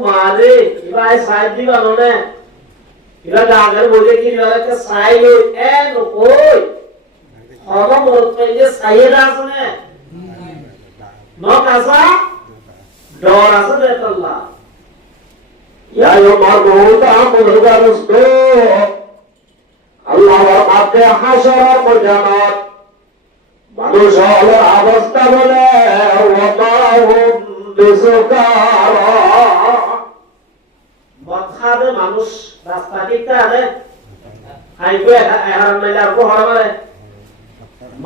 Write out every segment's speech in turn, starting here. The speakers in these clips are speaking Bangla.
মারে ইবাই সাই দিবা ননে ইবা ডাগের বলে কি ইবাকে সাই লই এন কই হলো মোর কইলে সাইরা আছে নকাসা ডর আছে বেতাল্লাহ ইয়া মারবুতা মুরগারুস্তো আল্লাহর মাঝে হাসর ময়দানত মানুষ হলো অবস্থা বলে ওয়াতাহুম বিসুকারা মতখাবে মানুষ রাস্তা দিতে আরে হাইবে এহার মেলার কো হরে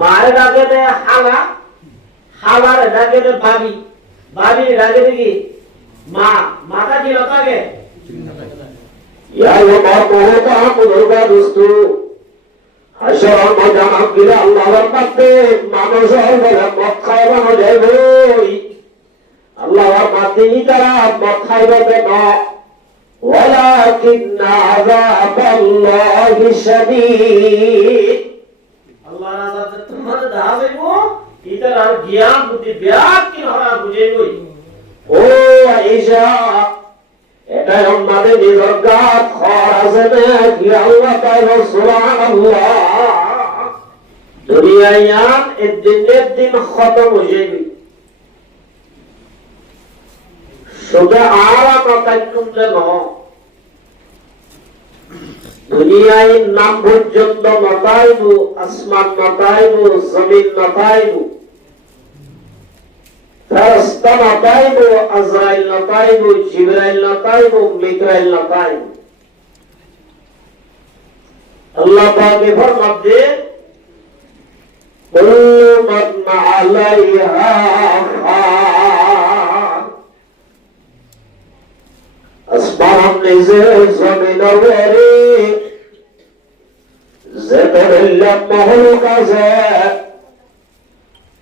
মারে ডাকে দে হালা হালার ডাকে দে ভাবি ভাবি ডাকে দে কি মা মাতা কি লতাকে ইয়া মারবুতা মুরগারুস্তো হাসর ময়দানত গিয়ে আল্লাহর মাঝে মানুষ হলো মত খাওয়ানো যাবে আল্লাহর মাঝে তারা মত খাইবে না ওয়ালাকিন আযাবাল্লাহি শাদীদ আল্লাহর আযাব তোমার দাবেগো ইতার আর জ্ঞান বুদ্ধি ব্যাক কি হরা বুঝেইবই ও আয়েশা এটা আমাদের নির্গাত খরাজে কি আল্লাহ তাআলা সুবহানাল্লাহ দুনিয়ায়ান একদিন খতম হয়ে যাবে শুধু আর কথা শুনলে ন দুনিয়ায় নাম পর্যন্ত নতাইবু আসমান নতাইবু জমিন নতাইবু ফেরেশতা নতাইবু আজরাইল নতাইবু জিবরাইল নতাইবু মিকাইল নতাইবু আল্লাহ পাকে ফরমাতে কুল্লু মান আলাইহা ফান আসমান নিজে জমিন ওরে জেবরিল্লাহ মহলুক আছে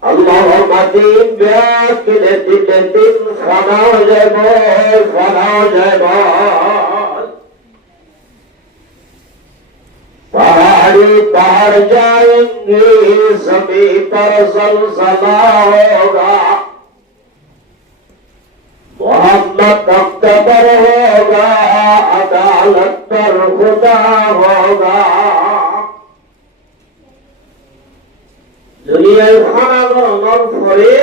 আল্লাহর মাদিন ব্যাকিলে দিন ফানা যাব पहाड़ी पहाड़ जाएंगे सभी पर ज़लज़ला होगा मोहम्मद अक्बर होगा अदालत पर खुदा होगा दुनियाय खाना गरमर परे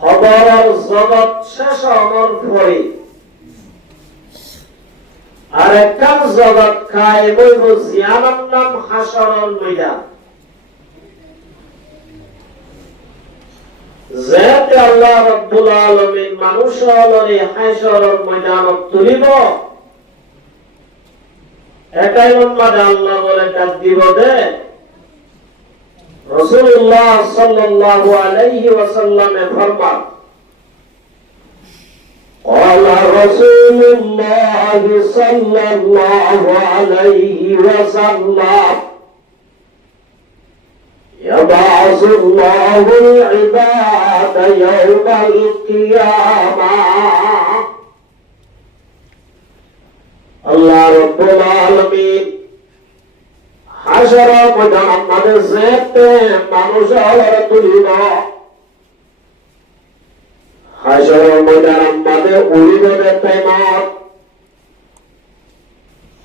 खबर जगत शेष हবার পরে আরেকটা জগৎ খায় বইব জিয়ানার নাম হাসরের ময়দান যেতে আল্লাহ রাব্বুল আলামিন মানুষরে হাসরের ময়দানত তুলিব এটাই উম্মাদ আল্লাহ বলে ডাক দিব দে রাসূলুল্লাহ সাল্লাল্লাহু আলাইহি ওয়াসাল্লাম ফরমান قال رسول الله صلى الله عليه وسلم يبعث الله العباد يوم القيامة الله رب العالمين حشر مجمد زيت মানুষের তুলিব হাসরের ময়দানের মধ্যে উড়িবে তাইমাত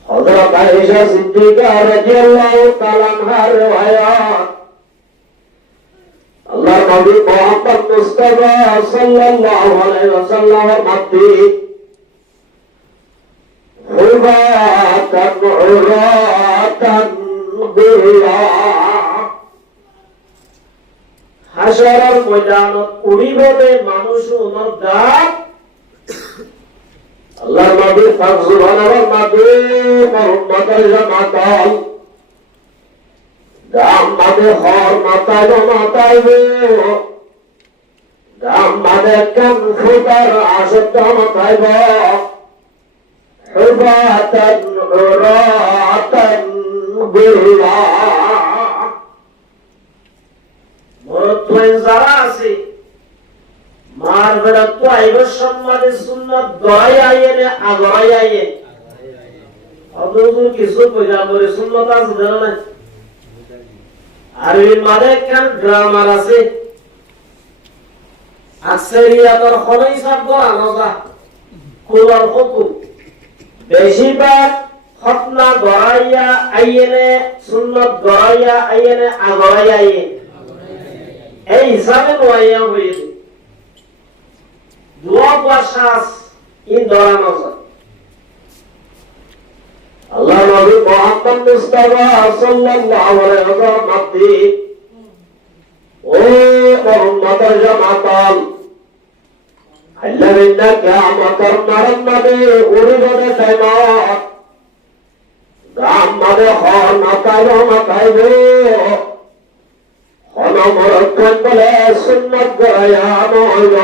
হযরত আয়েশা সিদ্দিকা রাদিয়াল্লাহু তাআলা আনহার riwayat আল্লাহর নবী মুহাম্মদ মুস্তাফা সাল্লাল্লাহু আলাইহি ওয়াসাল্লামের মধ্যে হুবাতান উরাতান বিল্লাহ হাসরের ময়দানত উড়িবে মানুষ ওনার দাঁত আল্লাহর নবী পাক সুবহানাল্লাহ নবী মুহাম্মদের জামাতাল গাম মাদে হর মাতাল মাতাইবে গাম মাদে কান ফুটার আশত মাতাইব হুবাতান উরাতান বিল্লাহ যারা আছে মার বেড়া তো আইবার সম্মানের সুন্নাত দয় আইয়ে আগয় আইয়ে অদূর কিছু পয়গাম্বরে সুন্নাত আছে জানো না আর এই মানে কেন গ্রামার আছে আকসারিয়াতর খনই সাব করানো যা কুলার হুকুম বেশিরভাগ খতনা গড়াইয়া আইয়েনে সুন্নত গড়াইয়া আইয়েনে আগড়াইয়া আইয়ে এই হিসাবে নোয়াইয়া হইয়ে দোয়া বা শ্বাস ইন ধরানো যায় আল্লাহ নবী মুহাম্মদ মুস্তাফা সাল্লাল্লাহু আলাইহি ওয়াসাল্লাম আপনি ও উম্মতের জামাতাল আল্লাহিনা কিয়ামতের মারনাবে উড়িবনে তাইমাত গাম্মারে হর মাতাইব মাতাইব হনমরক্ষণ বলে সুন্নত গড়াইয়া নইব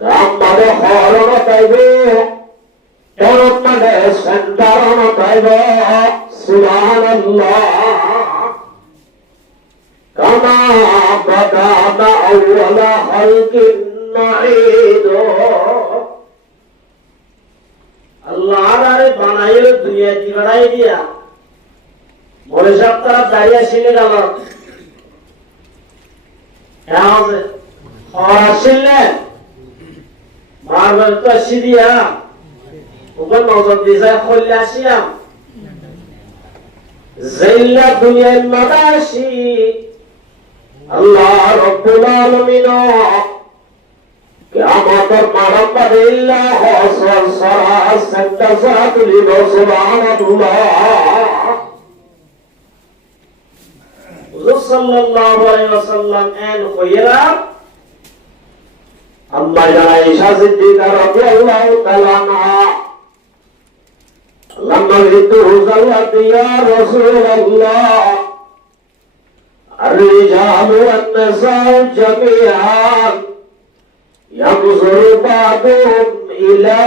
গাম্মারে হর মাতাইব তরত মানে সেন্টার মাতাইব সুবহানাল্লাহ কামা বাদানা আউয়ালা খালকিন নাঈদ আল্লাহ আরে বানাইলো দুনিয়া কি বানাই দিয়া বলে সব তারা দাঁড়িয়ে শিলে গেল আছে আসিলেন মারবেল তো সিরিয়া ওপর নজর দিয়ে খোল্লা আসিয়াম জাইল্লা দুনিয়ার মাদাসি আল্লাহ রব্বুল আলামিন কিয়ামতের মারবাদে ইল্লাহ হাসান সারা সাদাসাত লিবা সুবহানাল্লাহ হুজুর সাল্লাল্লাহু আলাইহি ওয়াসাল্লাম এন কইরা আম্মা আয়েশা সিদ্দিকা রাদিয়াল্লাহু তাআলা আনহা لما جئته زلت يا رسول الله الرجال والنساء جميعا ينظر بعضهم إلى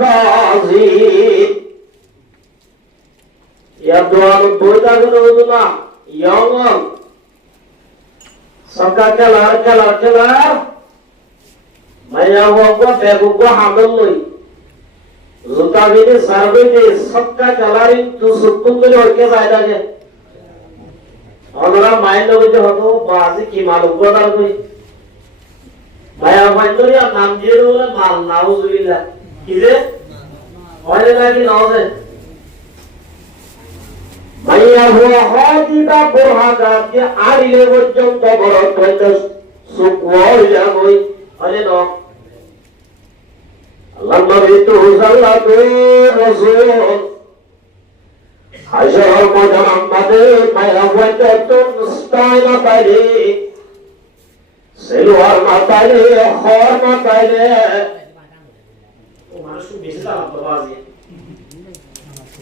بعض يبدو أن بودا جنودنا يوم سكا كلار ما يوم بيبقى حمل জুতা বিদে সার্ভেতে সবটা কালারিং তো সুকুন করে ওকে ফায়দা কে ওনারা মাইন্ড করে হতো বাজি কি মালুম করার কই ভাইয়া ভাইতরি নাম দিয়ে বলে মাল নাউজুবিল্লাহ কি রে হয় নাকি নাউজে ভাইয়া হুয়া হাদিবা বুরহাদা যে আরিলে পর্যন্ত বড় কইতে সুকওয়ার যাবই হয় না لما جئته زلت رسول حشر المجمد ما يوجدت مستعين بلي سلوار مطالي خور مطالي ومعنى شو بيسي تعلم ببازي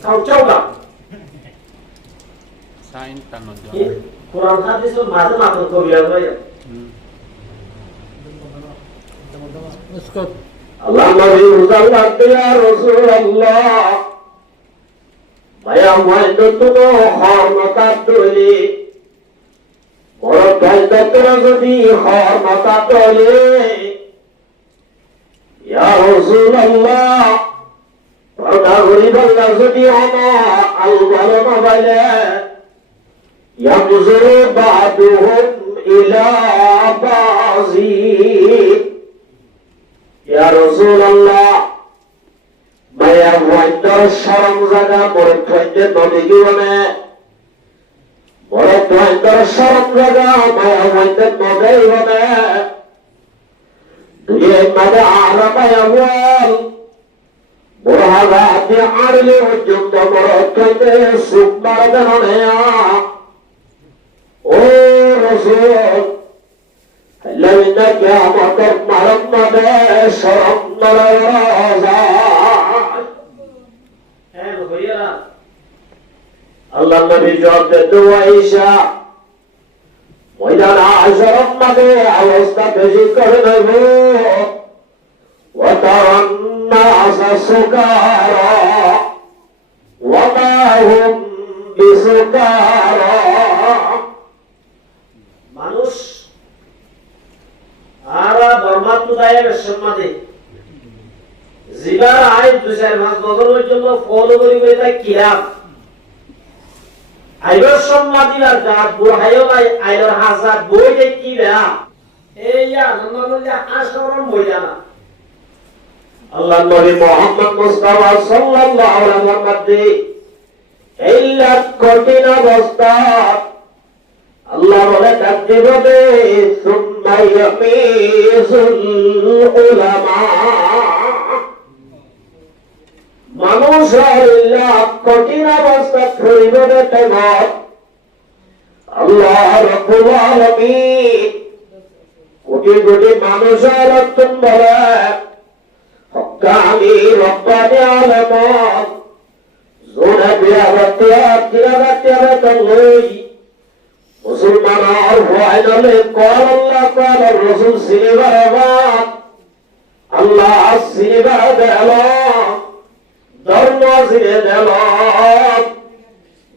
كاو چوكا ساين تنو جو قرآن حديث ماذا ما تنكو بيا اسكت الله نبي زلت يا رسول الله ভাইয়া মহেন্দ্র তো হরমতার দলে বড় ভাইদত্তর যদি হরমতার দলে ইয়া রাসূলুল্লাহ পর্দা গরিবাল্লাহ যদি হনা আল ভালো না বাইলে ইয়ামজুরু বাদুহুম ইলা বাযি ইয়া রাসূলুল্লাহ ভাইয়া মহেন্দ্র শরম জায়গা বড় ভাইদের নদী জীবনে বড় ভাইদের শরম জায়গা ভাইয়া মহেন্দ্র নদী জীবনে দুয়ে মাদে আরামায়া বল বড় হাগা দিয়ে আড়লে পর্যন্ত বড় ভাইদের সুখ মারবে না ও রাসূল لئن قیامت محمد شرم نرازا اللہ نبی جواب دیتے ہوا عیشہ ویدان عشرم مدے عوسطہ پیشی کرنے ہو وترى الناس سکارا وما هم بسکارا মানুষ আরা বর্মাতুদায়ের সম্মাদে জিবার আয় 2-4 মাস বদলের জন্য ফলো করি করে তাই কিরাম আইবার সম্মাদির আর গাত বুড়াইও নাই আইলার হাজার বই দেই কিরাম এই আনন্দ বললে হাসরের ময়দানা আল্লাহ নবী মুহাম্মদ মুস্তাফা সাল্লাল্লাহু আলাইহি ওয়াসাল্লাম এই কঠিন অবস্থা আল্লাহ বলে ডাকতে হবে সুম্মা ইয়ামিজুল উলামা মানুষ আল্লাহ কঠিন অবস্থা ধরিবে তেমন আল্লাহ রাব্বুল আলামিন কোটি কোটি মানুষের রক্ষণ বলে হক্কানি রব্বানি আলামান জোনা বিয়াবাতিয়া তিরাবাতিয়া তলই মুসলমান আর ভয় নলে কল আল্লাহ কল রাসূল সিনেবার আবাদ আল্লাহ সিনেবার দেল ধর্ম সিনে দেল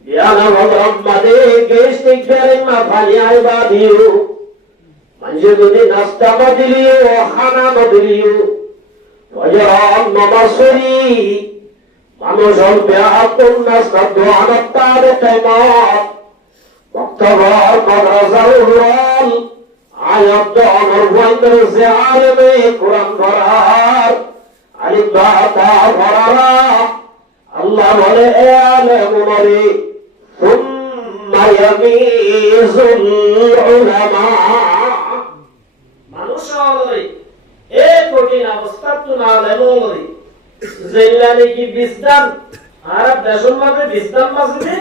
বিয়ানা ভদ্রম্মাদে গেস্টিক ফেরিমা ফালিয়া ইবাদিউ মানুষ যদি নাস্তা দিলিও খানা দিলিও ওয়াজান নমাসরি মানুষ বেআকুল নাস্তা দোয়ানত তারে তাইমাত মুক্তবার মাদ্রাসাউল আয়াত দোয়ানোর বন্ধের সে আলমে কোরআন পড়ার আলিফ বা তা পড়ারা আল্লাহ বলে এ আলেম বলে সুম্মা ইয়ামিজুল উলামা মানুষ হলে এ কঠিন অবস্থা তো না লেবলি জেলানি কি বিস্তান আর দেশের মধ্যে বিস্তান মাঝে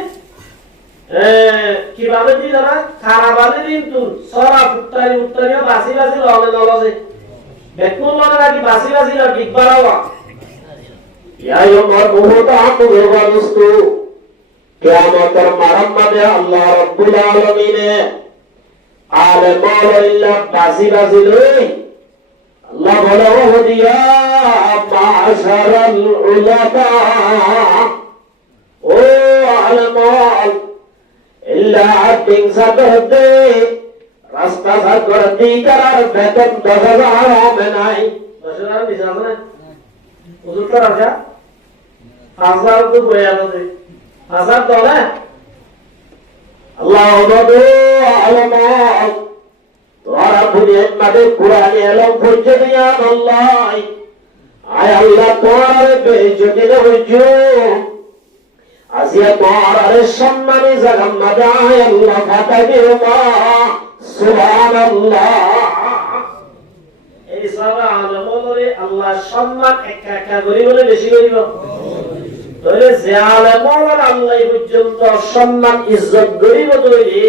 কিভাবে দি জানা খারাপালে দিন তুই সরা উত্তরি উত্তরিও বাসি বাসি ললে ললে বেকুন ললে নাকি বাসি বাসি ল ঠিক বাড়াওয়া ইয়া ইয়মার মুহতা আমুল ওয়ানুস্তু কিয়ামতের মারাম্মাদে আল্লাহ রাব্বুল আলামিনে আলেম ইল্লা বাসি বাসি লই আল্লাহ বলে ওহদিয়া মাশারাল উলামা ও আলেম ইল্লা তিনসা দে রাস্তা সার করে দিকার বেতন 10,000 হবে নাই 10,000 দিছে না ওজুর করা যা 5,000 তো বয়া আছে 5,000 ডলার আল্লাহ বলে আলেম তোরা দুনিয়ার মাঝে কুরআন এলো বুঝে দিয়া আল্লাহ আয় আল্লাহ তোর বেইজ্জতি হইছো আসিয়া তোর আরে সম্মানী জাগাম মাঝে আয় আল্লাহ ফাটা দিও মা সুবহানাল্লাহ এই সারা আলম বলে আল্লাহ সম্মান একা একা করি বলে বেশি করিব তাহলে যে আলম আল্লাহ পর্যন্ত সম্মান ইজ্জত করিব তৈরি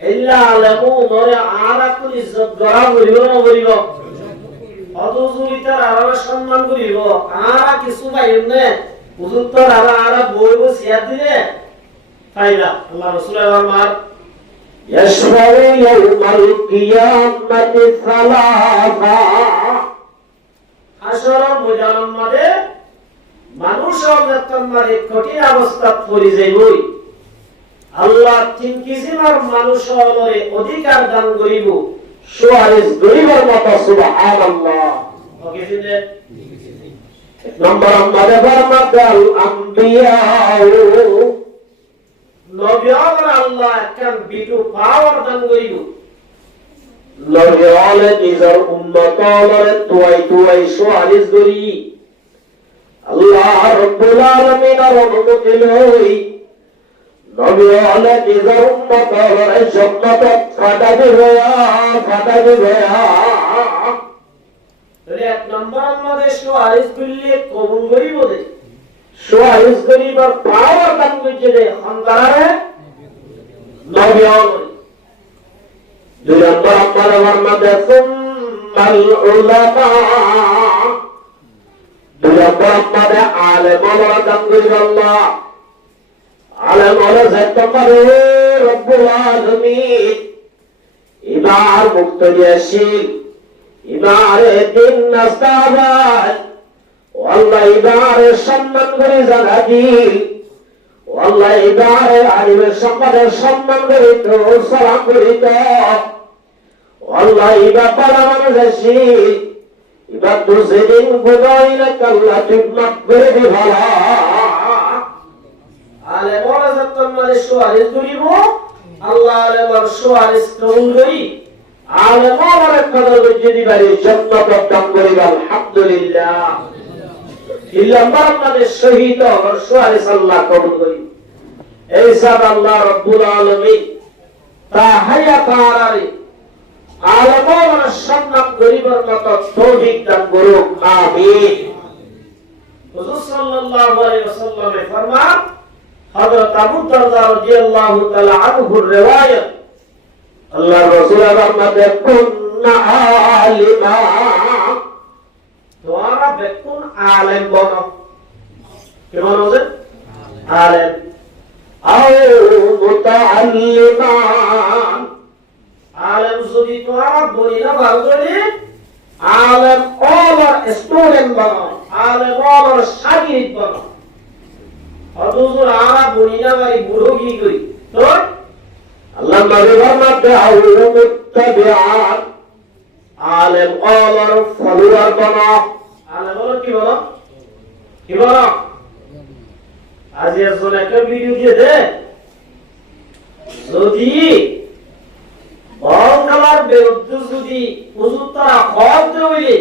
ইল্লা আলামু নরে আরাকুল ইজ্জত গরা করিব না করিব অদুজুরিতার আরা সম্মান করিব আরা কিছু পাইনে হুজুরতর আরা বইব সিয়া দিলে ফায়দা আল্লাহ রাসূল ফরমান ইয়াশফাউ ইয়াউমাল কিয়ামাতি সালাসা হাশরের ময়দানের মধ্যে মানুষের নেতৃত্বে কঠিন অবস্থা পড়ে যাইবই আল্লাহ তিন কিসিমের মানুষ হলরে অধিকার দান করিব সুয়ারিস গরিবের মতো সুবহানাল্লাহ ওকে দিলে এক নম্বর আমাদের ফরমাতাল আম্বিয়া নবীর আল্লাহ একখান বিটু পাওয়ার দান করিব নবীর নিজের উম্মত হলরে তুই সুয়ারিস করি আল্লাহ রাব্বুল আলামিনের অনুমতি লই নবী হলে নিজের উম্মত হলে সম্মত ফাটা দিবে এক নম্বর আমাদের সুয়ারিস করলে কবুল করিব দে সুয়ারিস করিবার পাওয়ার দান করছে দে খন্দারে নবী হলে দুই নম্বর আমাদের সুম্মাল উলামা দুই নম্বর আমাদের আলেম ওলামা দান করিব আল্লাহ আলেম হলো সেপ্টেম্বরে রব্বুল আলামিন ইমার মুক্তদিয়াশীল ইমারে দিন নাস্তাবাদ আল্লাহ ইমারে সম্মান করে জায়গা দিল আল্লাহ ইমারে আলিমের সম্মানের সম্মান করে তো সালাম করে তো আল্লাহ ইবা পালা মানুষ আসিল ইবা তো সেদিন বোঝাইলে কাল্লা তুই মাফ করে দি ভালা আলেমরা যতমারে সুয়ারিস করিব আল্লাহ আলেমর সুয়ারিস কবুল করি আলেম আমার কদর যদি বাড়ি জান্নাত দান করি আলহামদুলিল্লাহ ইল্লাল্লাহ আমাদের শহীদ আর সোয়ারিস আল্লাহ কবুল করি এই সব আল্লাহ রাব্বুল আলামিন তা হায়াত আরারে আলেম আমার সম্মান করিবার মতো তৌফিক দান করুন আমিন হুজুর সাল্লাল্লাহু আলাইহি ওয়াসাল্লাম ফরমান হযরত আবু দারদা রাদিয়াল্লাহু তাআলা আনহুর রিওয়ায়াত আল্লাহর রাসূল ফরমাতে কুননা আলিমা তোমরা বেকুন আলেম বনো কি বনো যে আলেম আও মুতাআল্লিমান আলেম যদি তোমরা বলি না ভালো আলেম ওভার স্টুডেন্ট বনো আলেম ওভার শাগির্দ বনো অথচ আমরা বলি না ভাই বুড়ো কি করি তো আল্লাহ নবী ফরমাতে আও মুত্তাবিআন আলেম ওভার ফলোয়ার বনো আলেম বলো কি বলো আজ এসে একটা ভিডিও দিয়ে দে যদি বাংলার বিরুদ্ধে যদি হুজুর তারা হক দেইলে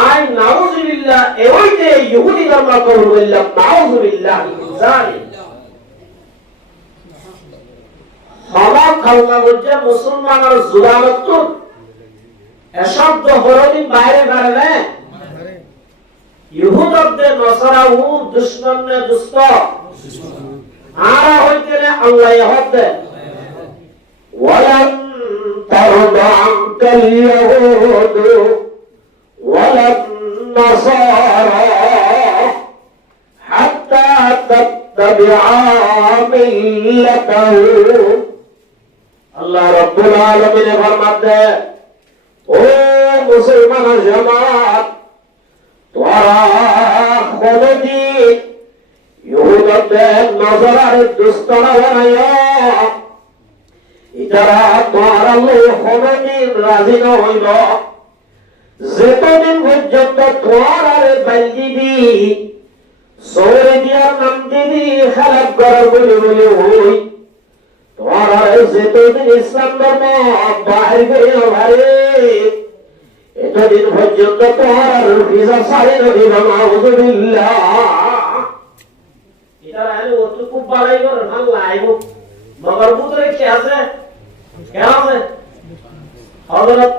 আই নাউজুবিল্লাহ এওইতে ইহুদি ধর্ম কবুল করলাম নাউজুবিল্লাহ জানি হাওয়া খাওয়া বলছে মুসলমানের জুলালত এসব দহরনি বাইরে বেরবে ইহুদদের নসরাহু দুশমনে দুষ্ট আর হইতে আল্লাহ ইহুদ ওয়ালান তারদা আনকাল ইয়াহুদ ওয়ালান নাসারা হাত্তা তাত্তাবিআ মিল্লাতাহু আল্লাহ রাব্বুল আলামিন ফরমাতে ও মুসলমান জামাত তোরা খোদী ইহুদদের নজরের দুস্তরা বানায়া ইতারা তোরা খোদী রাজি না হইল যেতদিন পর্যন্ত তোরা বাইদিবি সৌরে দিয়ার নাম দিবি খারাপ করার বলে বলে হই তোরা যেতদিন ইসলাম ধর্ম বাহির করে ভারে এতদিন পর্যন্ত তোর ভিসা সারি নদী নাউজুবিল্লাহ এটা আরে ও তো খুব বাড়াই করে ভাল লাগো মগর পুত্রে কি আছে কেন আছে হযরত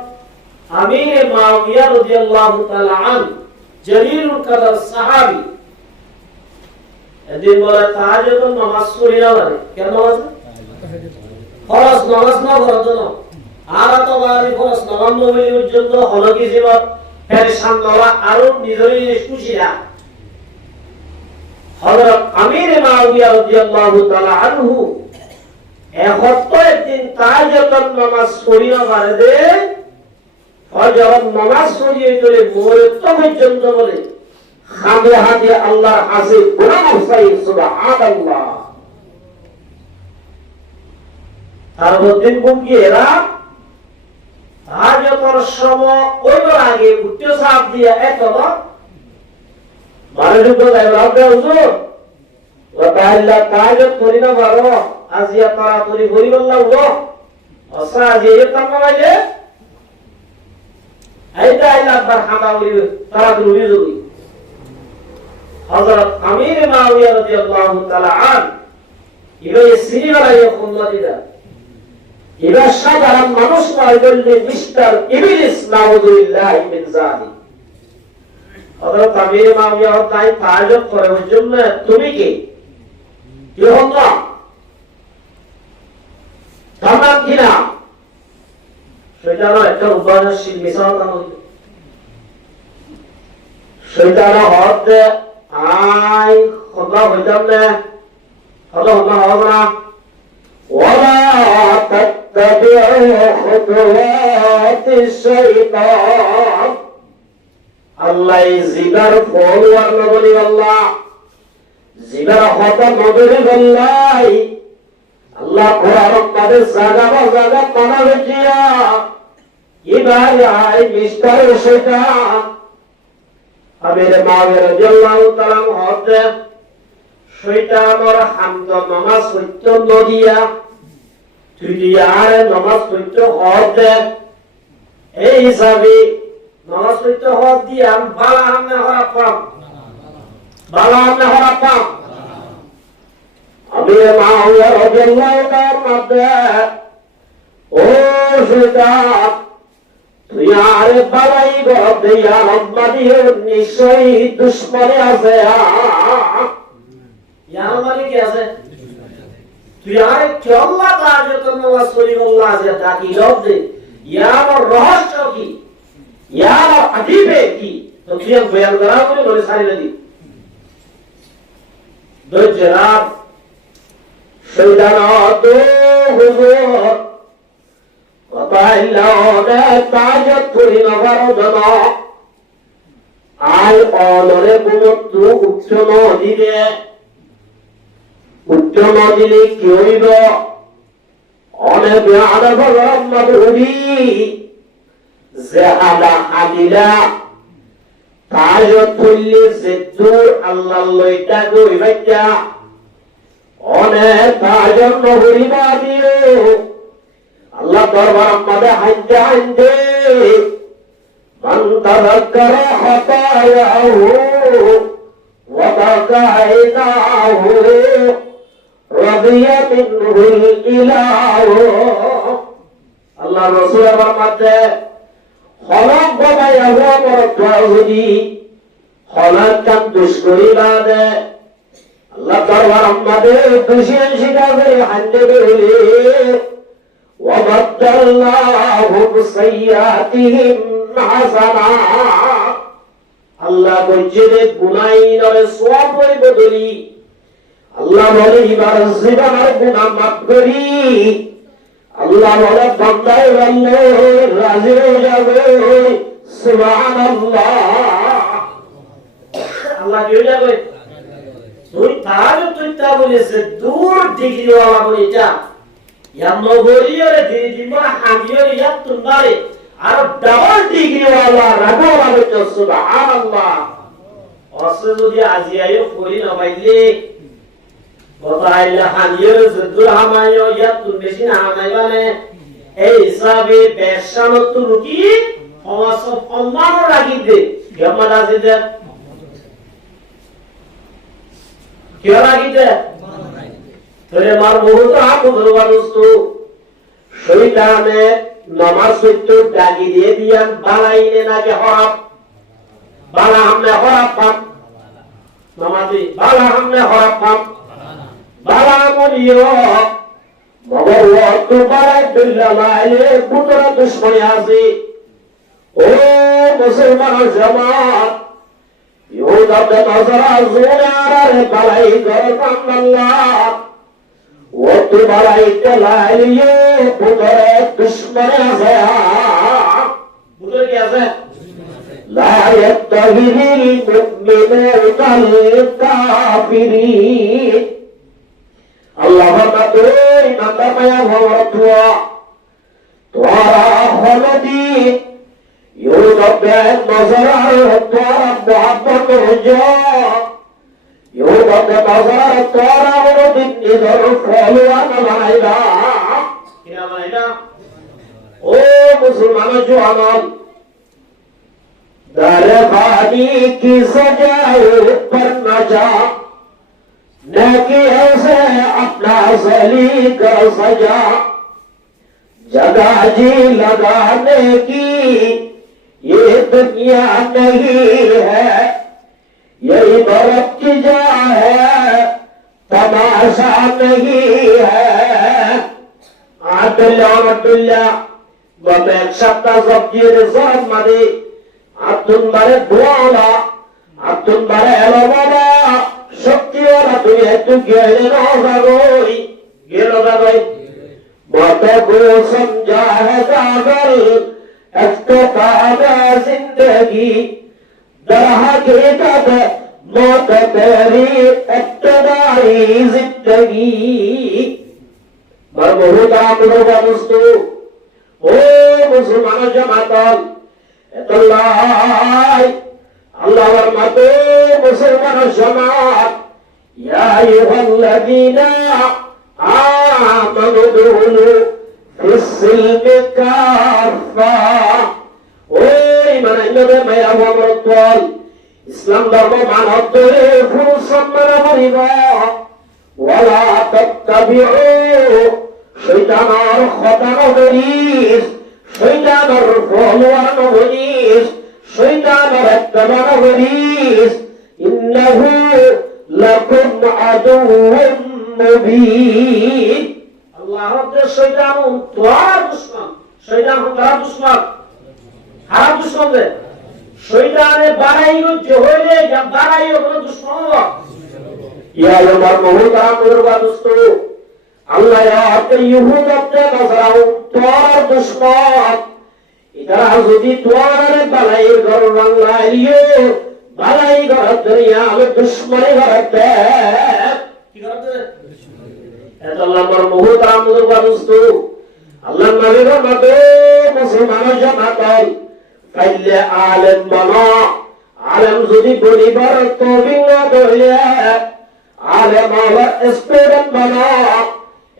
আমির মাওবিয়া রাদিয়াল্লাহু তাআলা আন জলিলুল কদর সাহাবী এদিন বলে তাহাজ্জুদ নামাজ পড়ি না বলে কেন আছে ফরজ নামাজ না পড়তো না আর তো বাড়ি ফরজ নামাজ নবী পর্যন্ত হলো কি জীবন পেরেশান লড়া আর নিজেরই খুশিরা হযরত আমির মাওবিয়া রাদিয়াল্লাহু তাআলা আনহু একদিন তাহাজ্জুদ নামাজ পড়ি না বাদে ফজর নামাজ পড়িয়ে চলে ভোরের পর্যন্ত বলে খামে হাতে আল্লাহর হাসি গুনাহ সাই সুবহানাল্লাহ আর দিন কি এরা তাহাজ্জুদের সময় ওই আগে উঠতে সাপ দিয়া এতবা মানুষ তো যাইবা হুজুর ওয়াতাল্লা তাহাজ্জুদ করি না বারো আজিয়া তাড়াতাড়ি করি বললাম ও আসা যে কাম হইলে এইটা আইলা বারহামা হইল তাড়াতাড়ি হয়ে যাবে হযরত আমির মাওবিয়া রাদিয়াল্লাহু তাআলা আন ইবাই সিরিয়ালায় খুললাদিদা ইবা সাধারণ মানুষ নয় বললে মিস্টার ইবলিস নাউযুবিল্লাহ মিন যালিক হযরত আমির মাওবিয়া তাই তাজ্জুব করে ওই জন্য তুমি কি ইহুদা তামাম কিনা শয়তানের একটা উপাদানশীল মিশন শয়তানের হতে আই খোদা হইতাম না খোদা হবে না ওয়ালা তাত্তাবিউ খুতুওয়াতিশ শাইতান আল্লাহ জিবার ফলোয়ার না বলি আল্লাহ জিবার হতা নবী বল্লাই আল্লাহ কোরআন পাবে জায়গা পানা বেজিয়া ইবাই আই মিস্টার শয়তান আমির মাওবিয়া রাদিয়াল্লাহু তাআলা হতে শয়তানের হামদ নামাজ সত্য নদিয়া তুই আর নামাজ সত্য হতে এই হিসাবে নামাজ পড়তে হওয়ার দিয়ে আমি বালা আমনে হরাপ পাম বালা আমনে হরাপ পাম আমি মাওলা রাদিয়াল্লাহু তাআলা ও সুদাত তুই আরে বালাই গদে ইয়া রব্বানি নিশ্চয়ই দুশমনে আছে ইয়া রব্বানি কি আছে তুই আরে কি আল্লাহ তাআলা তো নামাজ পড়ি আল্লাহ যে ডাকি রব্বে ইয়া রহস্য কি ইয়া আদিবে কি তো তুই বয়ান করা বলে বলে সারিয়ে দি দজরাত শয়তান তো হুজুর কথাইলাওনে তাজত করি নবরদন আই অলরে বুমত্তু উচ্চ নদীরে উচ্চ নদীলে কি হইব অনেক আদা ভগবান উড়ি যে আদা আদিলা তাজত করলে যে দূর আল্লাহ লইটা গই বাচ্চা অনেক তাজন নহরিবা দিও আল্লাহ দরবার আমাদের হাইজা হাইজে মান তাযাক্কারা খাতায়াহু ওয়া তাকাইনাহু রাদিয়া মিনহুল ইলাহু আল্লাহ রাসূল ফরমাতে খলক বাবায়াহু মরতওয়াহুদি খলক কান দুশকরি বাদে আল্লাহ দরবার আমাদের দুশিয়ান শিকারে হাইজে বেরলে وَبَدَّلْنَاهُمْ سَيِّئَاتِهِمْ حَسَنَاتٍ আল্লাহ বজ্জে গুনাহীনরে সওয়াব করে বদলি আল্লাহ বলে এবার জীবনের গুনাহ মাফ করি আল্লাহ বলে বান্দায় বললে রাজি হয়ে যাবে সুবহানাল্লাহ আল্লাহ কি হয়ে যাবে তুই তার তুই তা বলেছে দূর ডিগ্রি ওয়ালা বলিটা নগরীয়রে ধীরে ধীরে হামিয়রে ইয়াতুন্নারে আর ডাবল ডিগ্রি ওয়ালা রাগওয়ালা হচ্ছে সুবহানাল্লাহ অসে যদি আজিয়ায়ও করি না পাইলে বতাইলে হামিয়রে যদুর হামায়ও ইয়াতুন বেশি না হামাইবানে এই হিসাবে বেশানত রুকি সমাজ সম্মান রাখি দে কেমন আছে দে কি রাখি দে তোরে মার বহুত আপন মানুষতো শয়তানে নামাজ পড়তে ডাকি দিয়ে দিয়ান বালাইনে নাকি হরাপ বালা আমনে হরাপ পাম নামাজি বালা আমনে হরাপ পাম বালা মনিও মগর ওয়াক্ত বালাই বিল্লাহে পুতরা দুশমনি আছে ও মুসলমান জামাত ইহুদা তে নজরা জুনারে বালাই গরম আল্লাহ وقت ملائكة لائلیے بودر دشمن ازیاء بودر کیا ہے لا يتخذ المؤمنون الكافرين اللہ فرماتے ایمان فرمایا ورتوا توارا خلدی یوسف نظر توارا محبت رجا يوبد نظر الطارة ورد نظر فعلوان العيدا كنا العيدا او مسلمان جوانان در خانی کی سجائے پر نجا نیکی ایسے اپنا سلی کر سجا جگہ جی لگانے کی یہ دنیا نہیں ہے یہ عبرت کی جا ہے تماشا نہیں ہے عدل عبداللہ وبیک شبتا زبجیر زرد مدی عبدن بارے دعالا عبدن بارے علمالا شکتی والا دنیا تو گیلے نوزا گوئی گیلو دا گوئی بہتے کو سمجھا ہے داغل افتقاد زندگی در حقیقت موت تیری ابتدائی زندگی مرموحود آمدو بانستو او مسلمان جماعتان اتاللہ اللہ ورمتو مسلمان جماعت یا ایوہ الذین آمنوا دخلوا فی السلم کافا ওই মানাইনদের মায়া আমার দল ইসলাম ধর্ম মানব ধরে ফুল সম্মান করিব ওয়ালা তাত্তাবিউ শয়তানের খতানো করিস শয়তানের ফলোয়ার করিস শয়তানের ইত্তেবা করিস ইন্নাহু লাকুম আদুউম মুবিন আল্লাহর যে শয়তান তোর দুশমন শয়তান কার দুশমন খারাপ দুশমন রে শয়তানে বাড়াইও জহরে যা বাড়াইও কোন দুশমন ইয়া আমার মহতারাম মুরবা দোস্ত আল্লাহ ইয়াতে ইহুদতে নজরাও তোর দুশমন ইদারা যদি তোরে বালাই ঘর বাংলাইও বালাই ঘর দুনিয়া আমি দুশমনে ঘরতে কি করতে এত আল্লাহর মহতারাম মুরবা দোস্ত আল্লাহ নবীর মতে মুসলমান জামাতল কাইলে আলেম বানা আলেম যদি বলিবার তৌফিক না দেয় আলেম হলো স্টুডেন্ট বানা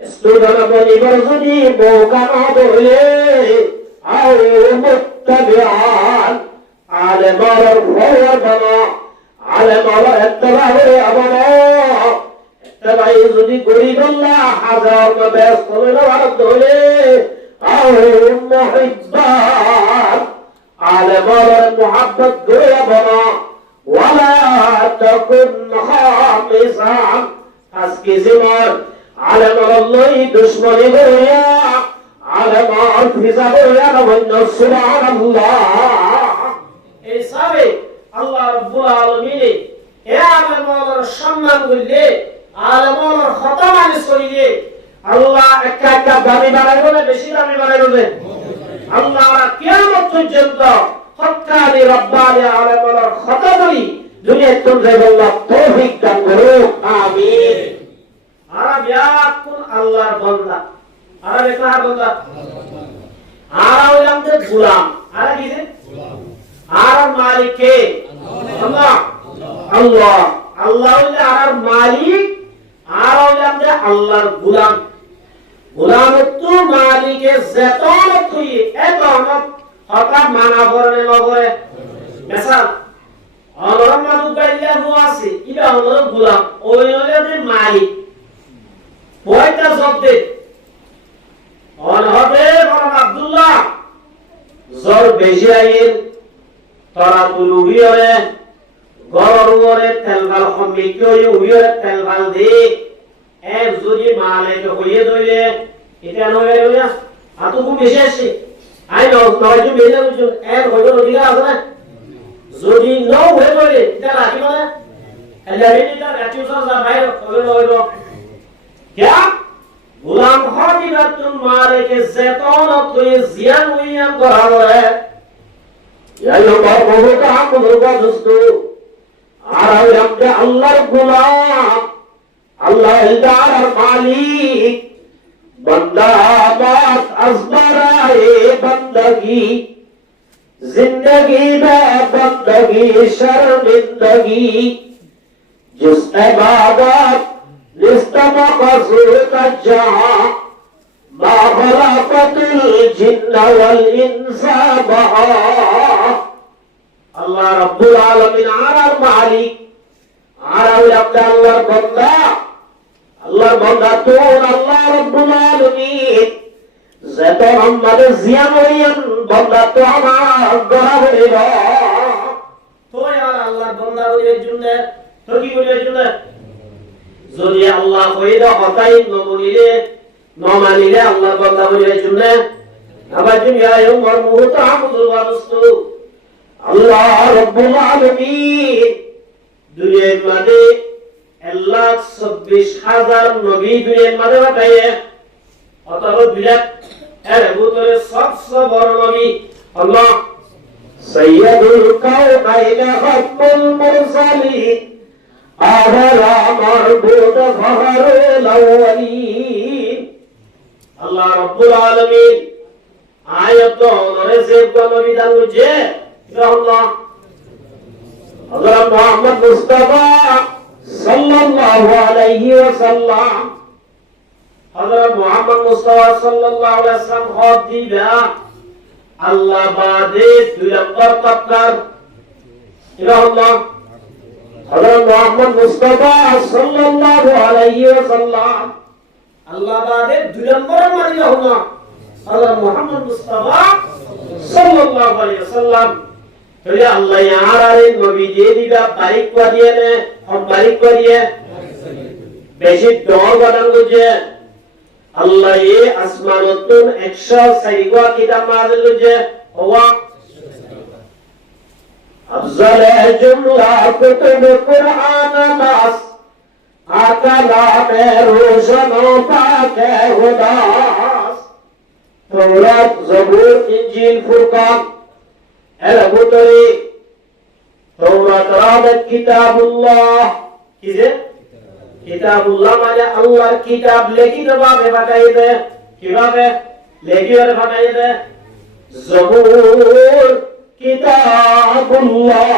স্টুডেন্ট বলিবার যদি মৌকা না দেয় আও মুত্তাবিআন আলেম হলো ফরওয়ার্ড বানা আলেম হলো ইত্তেবা করে বানা ইত্তেবা যদি গরিব আল্লাহ হাজার ব্যস্ত হলো আর দলে আও মুহিব্বান عالم المحبت گویا بنا ولا تكن خامسا از کسی مار عالم الله دشمنی گویا عالم الفزا گویا نوین سبحان الله এই সাবে আল্লাহ রাব্বুল আলামিন এ আলেম আল্লাহর সম্মান করলে আলেম আল্লাহর খতা মানে করিলে আল্লাহ একটা একটা দামি বানাইবে না বেশি দামি বানাইবে আল্লাহ কিয়ামত পর্যন্ত হক্কানি রব্বানি আলেমের খতা করি দুনিয়ায় তুমি আল্লাহ তৌফিক দান করুক আমিন আরব ইয়াকুন আল্লাহর বান্দা আরব কার বান্দা আরব হইলামতে গোলাম আর কি যে আরব মালিক কে আল্লাহ আল্লাহ আল্লাহ হইলে আর মালিক আর হইলামতে আল্লাহর গোলাম গোলামত্ব মালিকে যেতন তুই এতন হঠাৎ মানা করে নগরে মেসাল অনরম মানুষ গাইলে আছে ইবা অনরম গোলাম ওই হলে মালিক কয়টা শব্দে অনহবে বরং আব্দুল্লাহ জর বেশি আইন তরা তুলুবিয়রে গরুরে তেলবাল খমিকিয় উইয়রে তেলবাল দে এক যদি মালিকে হইয়ে দইলে এটা নয় হইয়া আতো খুব বেশি আসে আই নয় যে বেজা বুঝছো এক হইলো অধিকার আছে না যদি নও হয়ে দইলে এটা রাখি মানে আল্লাহ এটা রাখি উসা যা ভাই হবে নইল क्या गुलाम हादिरातुन मारे के जैतून तो ये जियान हुईयां करारो है या यो बाबू का हम दुर्गा दोस्तों आराम रब्बे अल्लाह गुलाम अल्लाह इल्दार मालिक बंदा बात अज़बराए बंदगी जिंदगी में बंदगी शर्मिंदगी जिस इबादत निस्तमक़सूत जहां मा खलक़तुल जिन्न वल इंसा बहा अल्लाह रब्बुल आलमीन आरार मालिक आरार अल्लाहर बंदा तो अल्लाह रब्बुल आलमीन যেটা আমাদের জিয়ান হইয়ান বন্দা তো আমার গড়া হইল তো আর আল্লাহর বন্দা হইবার জন্য তো কি করিবার জন্য যদি আল্লাহ কইরা হতাই নমানিলে আল্লাহর বান্দা হইবার জন্য আবার দুনিয়া উমর মুহূর্ত আমদুল ওয়াদুস্তু আল্লাহ রাব্বুল আলামিন দুনিয়ার মধ্যে 1,26,000 নবী দুনিয়ার মধ্যে পাঠাইয়ে অতএব বিরাট এর ভিতরে সবচেয়ে বড় নবী আল্লাহ সাইয়্যিদুল কাওনাইন খাতমুল মুরসালিন আহরা মারবুত ফাহরুল আউয়ালিন আল্লাহ রাব্বুল আলামিন আয়াত নরে যে নবী দান হচ্ছে আল্লাহ হযরত মুহাম্মদ মুস্তাফা সাল্লাল্লাহু আলাইহি ওয়াসাল্লাম হযরত মুহাম্মদ মুস্তাফা সাল্লাল্লাহু আলাইহি ওয়াসাল্লাম খত দিবা আল্লাহ বাদে দুই নম্বর তবকার ইলাহুল্লাহ হযরত মুহাম্মদ মুস্তাফা সাল্লাল্লাহু আলাইহি ওয়াসাল্লাম আল্লাহ বাদে দুই নম্বর মানে ইলাহুল্লাহ হযরত মুহাম্মদ মুস্তাফা সাল্লাল্লাহু আলাইহি ওয়াসাল্লাম তাহলে আল্লাহ আর নবী দিয়ে দিবা বারিক করে দিয়ে নে আর বারিক করিয়ে বেশি দর বানান যে আল্লাহ এই আসমানতুন 104 গো কিতাব নাযিল করেছে ওয়া আফজাল জুমলা কুতুব কুরআন নাস আকালামে রোশন পাকে হুদাস তাওরাত জবুর ইনজিল ফুরকান এর ভিতরে তাওরাত রাদ কিতাবুল্লাহ কি যে কিতাবুল্লাহ মানে আল্লাহর কিতাব লিখিত ভাবে পাঠাইবে কিভাবে লিখিত পাঠাইবে জবুর কিতাবুল্লাহ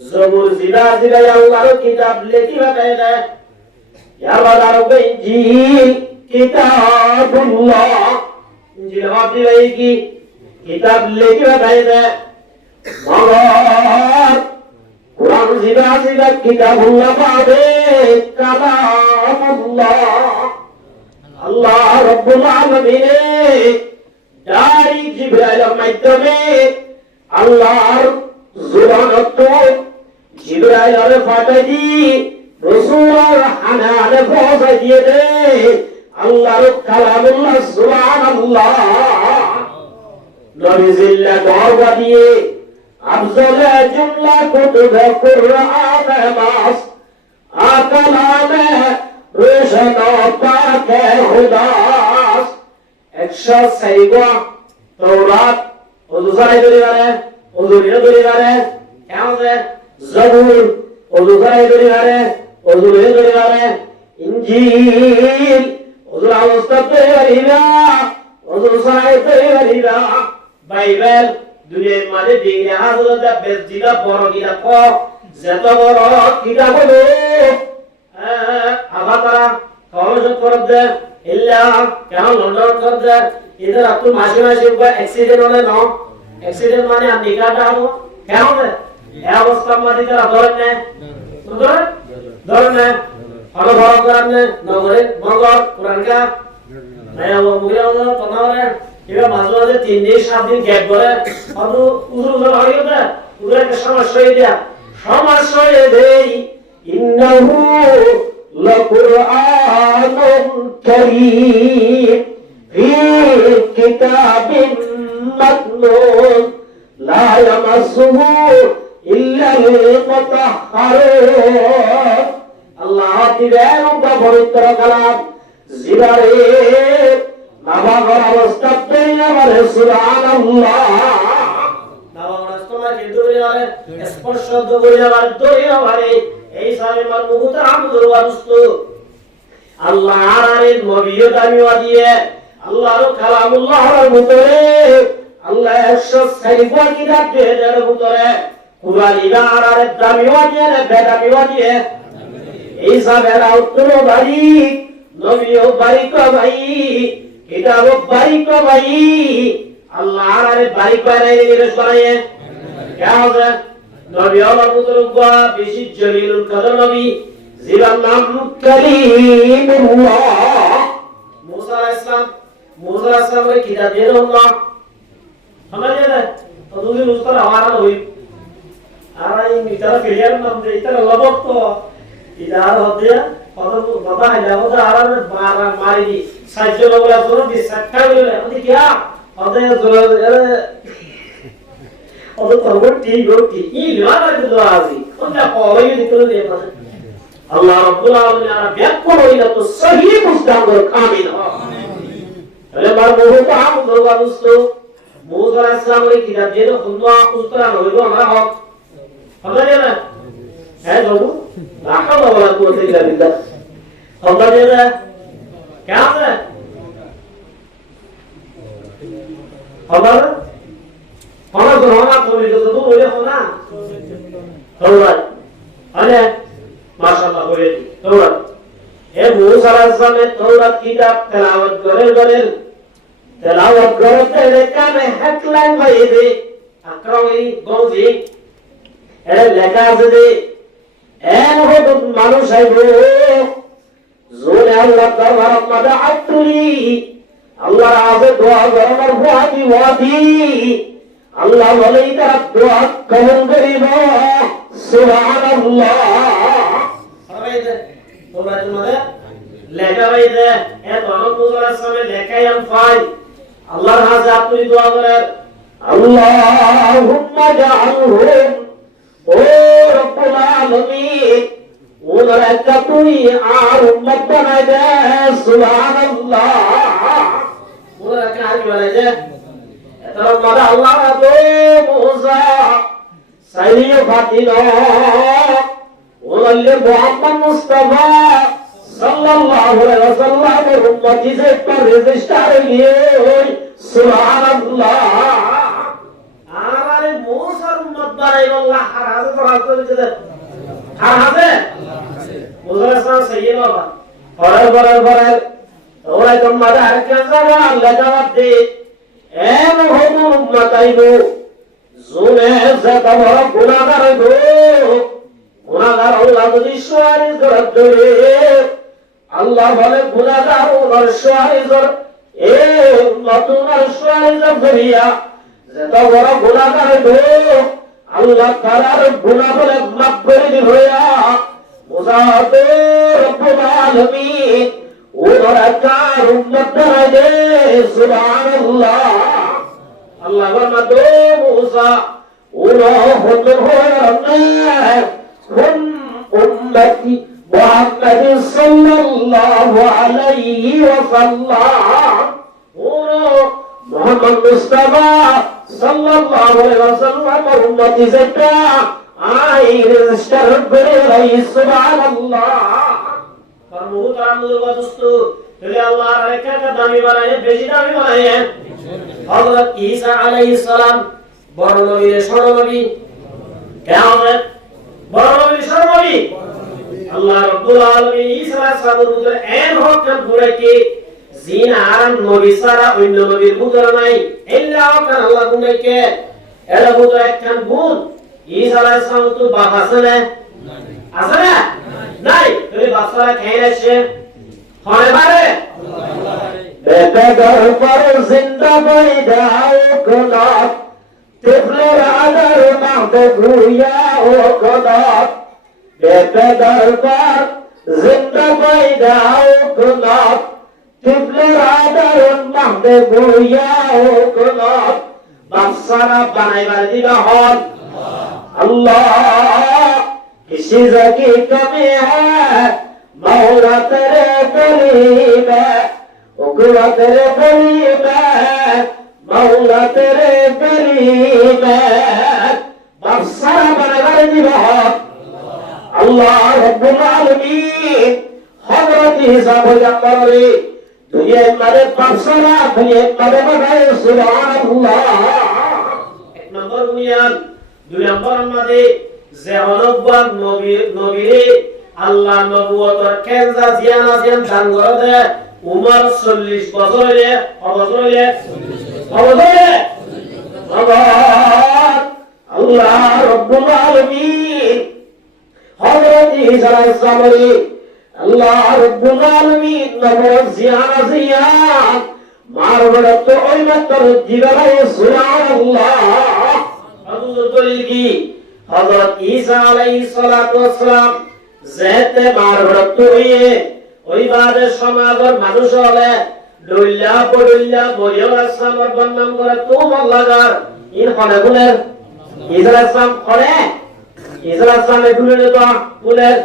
জবুর জিলা জিলা আল্লাহর কিতাব লিখি পাঠাইবে ইয়াবার আরবে ইনজিল কিতাবুল্লাহ ইনজিল হবে কি কিতাব লিখি পাঠাইবে মগর কুরআন জিলা জিলা কিতাবুল্লাহ পাবে কালামুল্লাহ আল্লাহ রাব্বুল আলামিন ডাইরেক্ট জিবরাইলের মাধ্যমে আল্লাহর জুবানত জিবরাইলের পাঠাই দি রাসূলের হানানে পৌঁছাই দিয়ে দে আল্লাহর কালামুল্লাহ সুবহানাল্লাহ নবী জিল্লা দরবা দিয়ে আফজাল জুমলা কুতুব কুরআন মাস আকালামে রোশন পাকে হুদাস 104 গো তাওরাত ওযু জানাই দরিবারে ওযু নিয়ে দরিবারে কেমনে জবুর ওযু জানাই দরিবারে ওযু নিয়ে দরিবারে ইনজিল ওযু আলোস্তাতে দরিবা ওযু জানাই দরিবা বাইবেল দুনিয়ার মাঝে দিনে হযরত বেজিলা বড় কিতাব কো যত বড় কিতাব হলো আবাতারা কলেজ করতে ইল্লা কেন লন্ডন করতে इधर अब तो मासी मासी को एक्सीडेंट होने ना एक्सीडेंट माने आप निकाटा हो क्या होगा ये अवस्था में दिखता है दौड़न में हलो भाव करने नगरे मगर पुराना नया वो मुझे वो तो ना है ये मालूम है 3 दिन 7 दिन गैप करे और तो उधर आ गया था उधर के समस्या ये दे इन्नहु लकुरआनुन करीम في كتاب مكنون لا يمسه إلا المطهرون الله দিবেন পবিত্র কালাম জিবারে নামাজের অবস্থাতে আমার সুবহানাল্লাহ নামাজের অবস্থায় কিন্তু বলে স্পর্শ করে আমার দই আমারে এই সাইমার মুহূর্তে আমদুর ওয়াস্তু আল্লাহ আরের নবীও দামিও দিয়ে আল্লাহর কালামুল্লাহর ভিতরে আল্লাহ 104 গো কিতাব এর ভিতরে কুরআন ইবারার দামিও দিয়ে বেদামিও দিয়ে এই সাবেরা উত্তর বাড়ি নবীও বাড়ি কো ভাই কিতাবও বাড়ি কো ভাই আল্লাহ আরে বাড়ি করে নিরেশ বানায়ে क्या होगा নবী আমার ভিতরে গো বেশি জলিলুল কদর নবী জিরার নাম কালিমুল্লাহ मूसा अलैहिस्सलाम को किताब दे दो अल्लाह समझ गए तो दूसरी उस पर हमारा हुई आ रही इधर क्लियर नाम दे इधर लबक तो इधर होते हैं और तो बाबा है जाओ तो आ रहा है मारा मारी दी साइज लोग बोला सुनो भी सट्टा भी ले अरे क्या और ये तो वो ठीक ये लिवाना के तो आजी कौन सा कॉलेज निकल दे पास अल्लाह रब्बुल आलमीन आरा व्याकुल होइला तो सही मुस्ताद और कामिल अरे बार बहुत आम दरबार दोस्तों मूसा अलैहिस्सलाम ने किताब दे दो खुदा उस तरह होइलो हमारा हक समझ गए ना है बाबू ला हौला वला कुव्वता इल्ला बिल्लाह समझ गए ना क्या है खबर कौन सुनाना कोई तो बोले हो ना खबर अरे माशाअल्लाह बोले तौरात ए मूसा अलैहिस्सलाम ने तौरात किताब तिलावत करेल তেলাওয়াত করতে কানে হেডলাইন ভাই দে আকরামি গঞ্জি এর লেখা আছে যে এন হদুদ মানুষ আইব জোনে আল্লাহ দরবার মাদা আতুলি আল্লাহর আজে দোয়া গরমার ওয়াদি আল্লাহ বলে তারা দোয়া কবুল করিব সুবহানাল্লাহ সবাইতে তোমরা তোমাদের লেখা বাইতে এত অনুযায়ী সামনে লেখাই আম ফাই আল্লাহর হাজে আপনি দোয়া করেন আল্লাহুম্মা জাআলহুম ও রব্বুল আলামিন ওরা একটা তুই আর উম্মত বানাই দে সুবহানাল্লাহ ওরা কার বানাই দে এতর মাদা আল্লাহ দে মুসা সাইলিও ফাতিনা ওলাল্লে মুহাম্মদ মুস্তাফা সাল্লাল্লাহু আলাইহি ওয়াসাল্লাম এর উম্মতি যে পর রেজিস্টার নিয়ে সুবহানাল্লাহ আরে মুসার উম্মত বানাই আল্লাহ আর হাজে তো রাজ করে দিতে আর হাজে মুসা সাইয়্যিদ বাবা পরে ওরা তো মাদা আর কেন যাওয়া আল্লাহ জবাব দে এম হদু উম্মত আইবো জুনে জাতা বড় গুনাহগার গো গুনাহগার আল্লাহ যদি সুয়ারিশ করে আল্লাহ বলে গুনাহগার ওর সুয়ারিশ এ নতুন সুয়ারিশ করিয়া জাতা বড় গুনাহগার গো আল্লাহ তাআলার গুনাহ বলে মাফ করে দিবেয়া মুজাতে রব্বুল আলামিন ওরা কার উম্মত দে সুবহানাল্লাহ আল্লাহ বলে মুসা ওরা হতে হয় হুম উম্মতি মুহাম্মদ সাল্লাল্লাহু আলাইহি ওয়াসাল্লাম ওরা মুহাম্মদ মুস্তাফা সাল্লাল্লাহু আলাইহি ওয়াসাল্লাম উম্মতি যেটা আই রেজিস্টার করে সুবহানাল্লাহ মুহতারামুল দোস্ত তাহলে আল্লাহর রেখাটা দামি বানায় বেশি দামি বানায় হযরত ঈসা আলাইহিস সালাম বড় নবী ছোট নবী কিয়ামত বড় নবী ছোট নবী আল্লাহ রাব্বুল আলামিন ঈসা আলাইহিস সালামের উপর এমন হকম পুরাকে জিন আরাম নবী সারা অন্য নবীর উপর নাই ইল্লা ওয়াকান আল্লাহ গুনাইকে এলা বুত একখান গুণ ঈসা আলাইহিস সালাম তো বাপ আছে না আছে না নাই তুমি বাচ্চারা খেয়ে আসছে হয় পারে বেটা দরবার জিন্দা পয়দা কোনা তিফলের আদার মাহদে ঘুরিয়া ও কোনা বেটা দরবার জিন্দা পয়দা কোনা তিফলের আদার মাহদে ঘুরিয়া ও কোনা বাচ্চারা বানাইবার দিবা হন আল্লাহ किसी की कमी है मौला तेरे करीब है उगवा तेरे करीब है मौला तेरे करीब है बरसात बनाने की बात अल्लाह रब्बुल आलमीन हज़रत ईसा पैगंबरी दुनिया में बरसात दुनिया में बनाए सुभान अल्लाह एक नंबर बुनियाद दुनिया पर मदे যে অনব্বর নবীরে আল্লাহ নবুয়তর কেনজা জিয়ানা জিয়ান দান করে দে উমর 40 বছর হইলে অবছরে আল্লাহ রাব্বুল আলামিন হযরত ঈসা আলাইহিস সালাম আল্লাহ রাব্বুল আলামিন নবুয়ত জিয়ানা জিয়ান মারবত ওই মাত্র জিবারে সুবহানাল্লাহ আবু দলিল কি হযরত ঈসা আলাইহিস সালাতু ওয়াস সালাম যেতে মারবত হইয়ে ওই বাদে সমাজের মানুষ হলে দইল্লা পড়িল্লা বলিও আসসালামর বন্নাম করে তোমার লাগার ইন কোনে গুলের ঈসা আলাইহিস সালাম করে ঈসা আলাইহিস সালাম এগুলো তো গুলের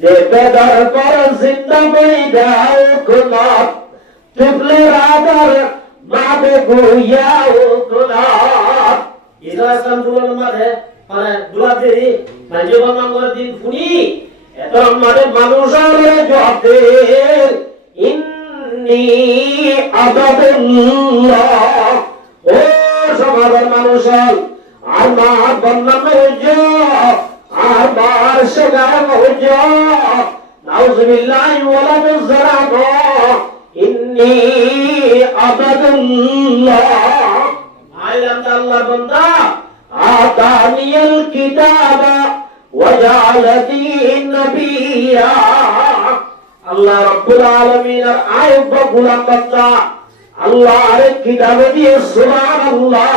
দেবে দরবার জিন্দা বইদাও কোনা তিফলে রাদার মাবে গুয়াও কোনা ঈসা আলাইহিস সালাম গুলোর মধ্যে মানে দুলাতে মানে বন্নাম করে দিন শুনি এত আমাদের মানুষের জবাবে ইন্নী আদাবুল্লাহ ও সমাজের মানুষ আমার বন্নাম হইজো আমার সগার হইজো নাউজুবিল্লাহি ওয়া লা তুযরাব ইন্নী আবাদুল্লাহ আইলাম আল্লাহর বান্দা আতানিয়াল কিতাবা ওয়া জাআলানি নবিয়্যা আল্লাহ রাব্বুল আলামিনের আয়াত গোলাম বান্দা আল্লাহর কিতাব দিয়ে সুবহানাল্লাহ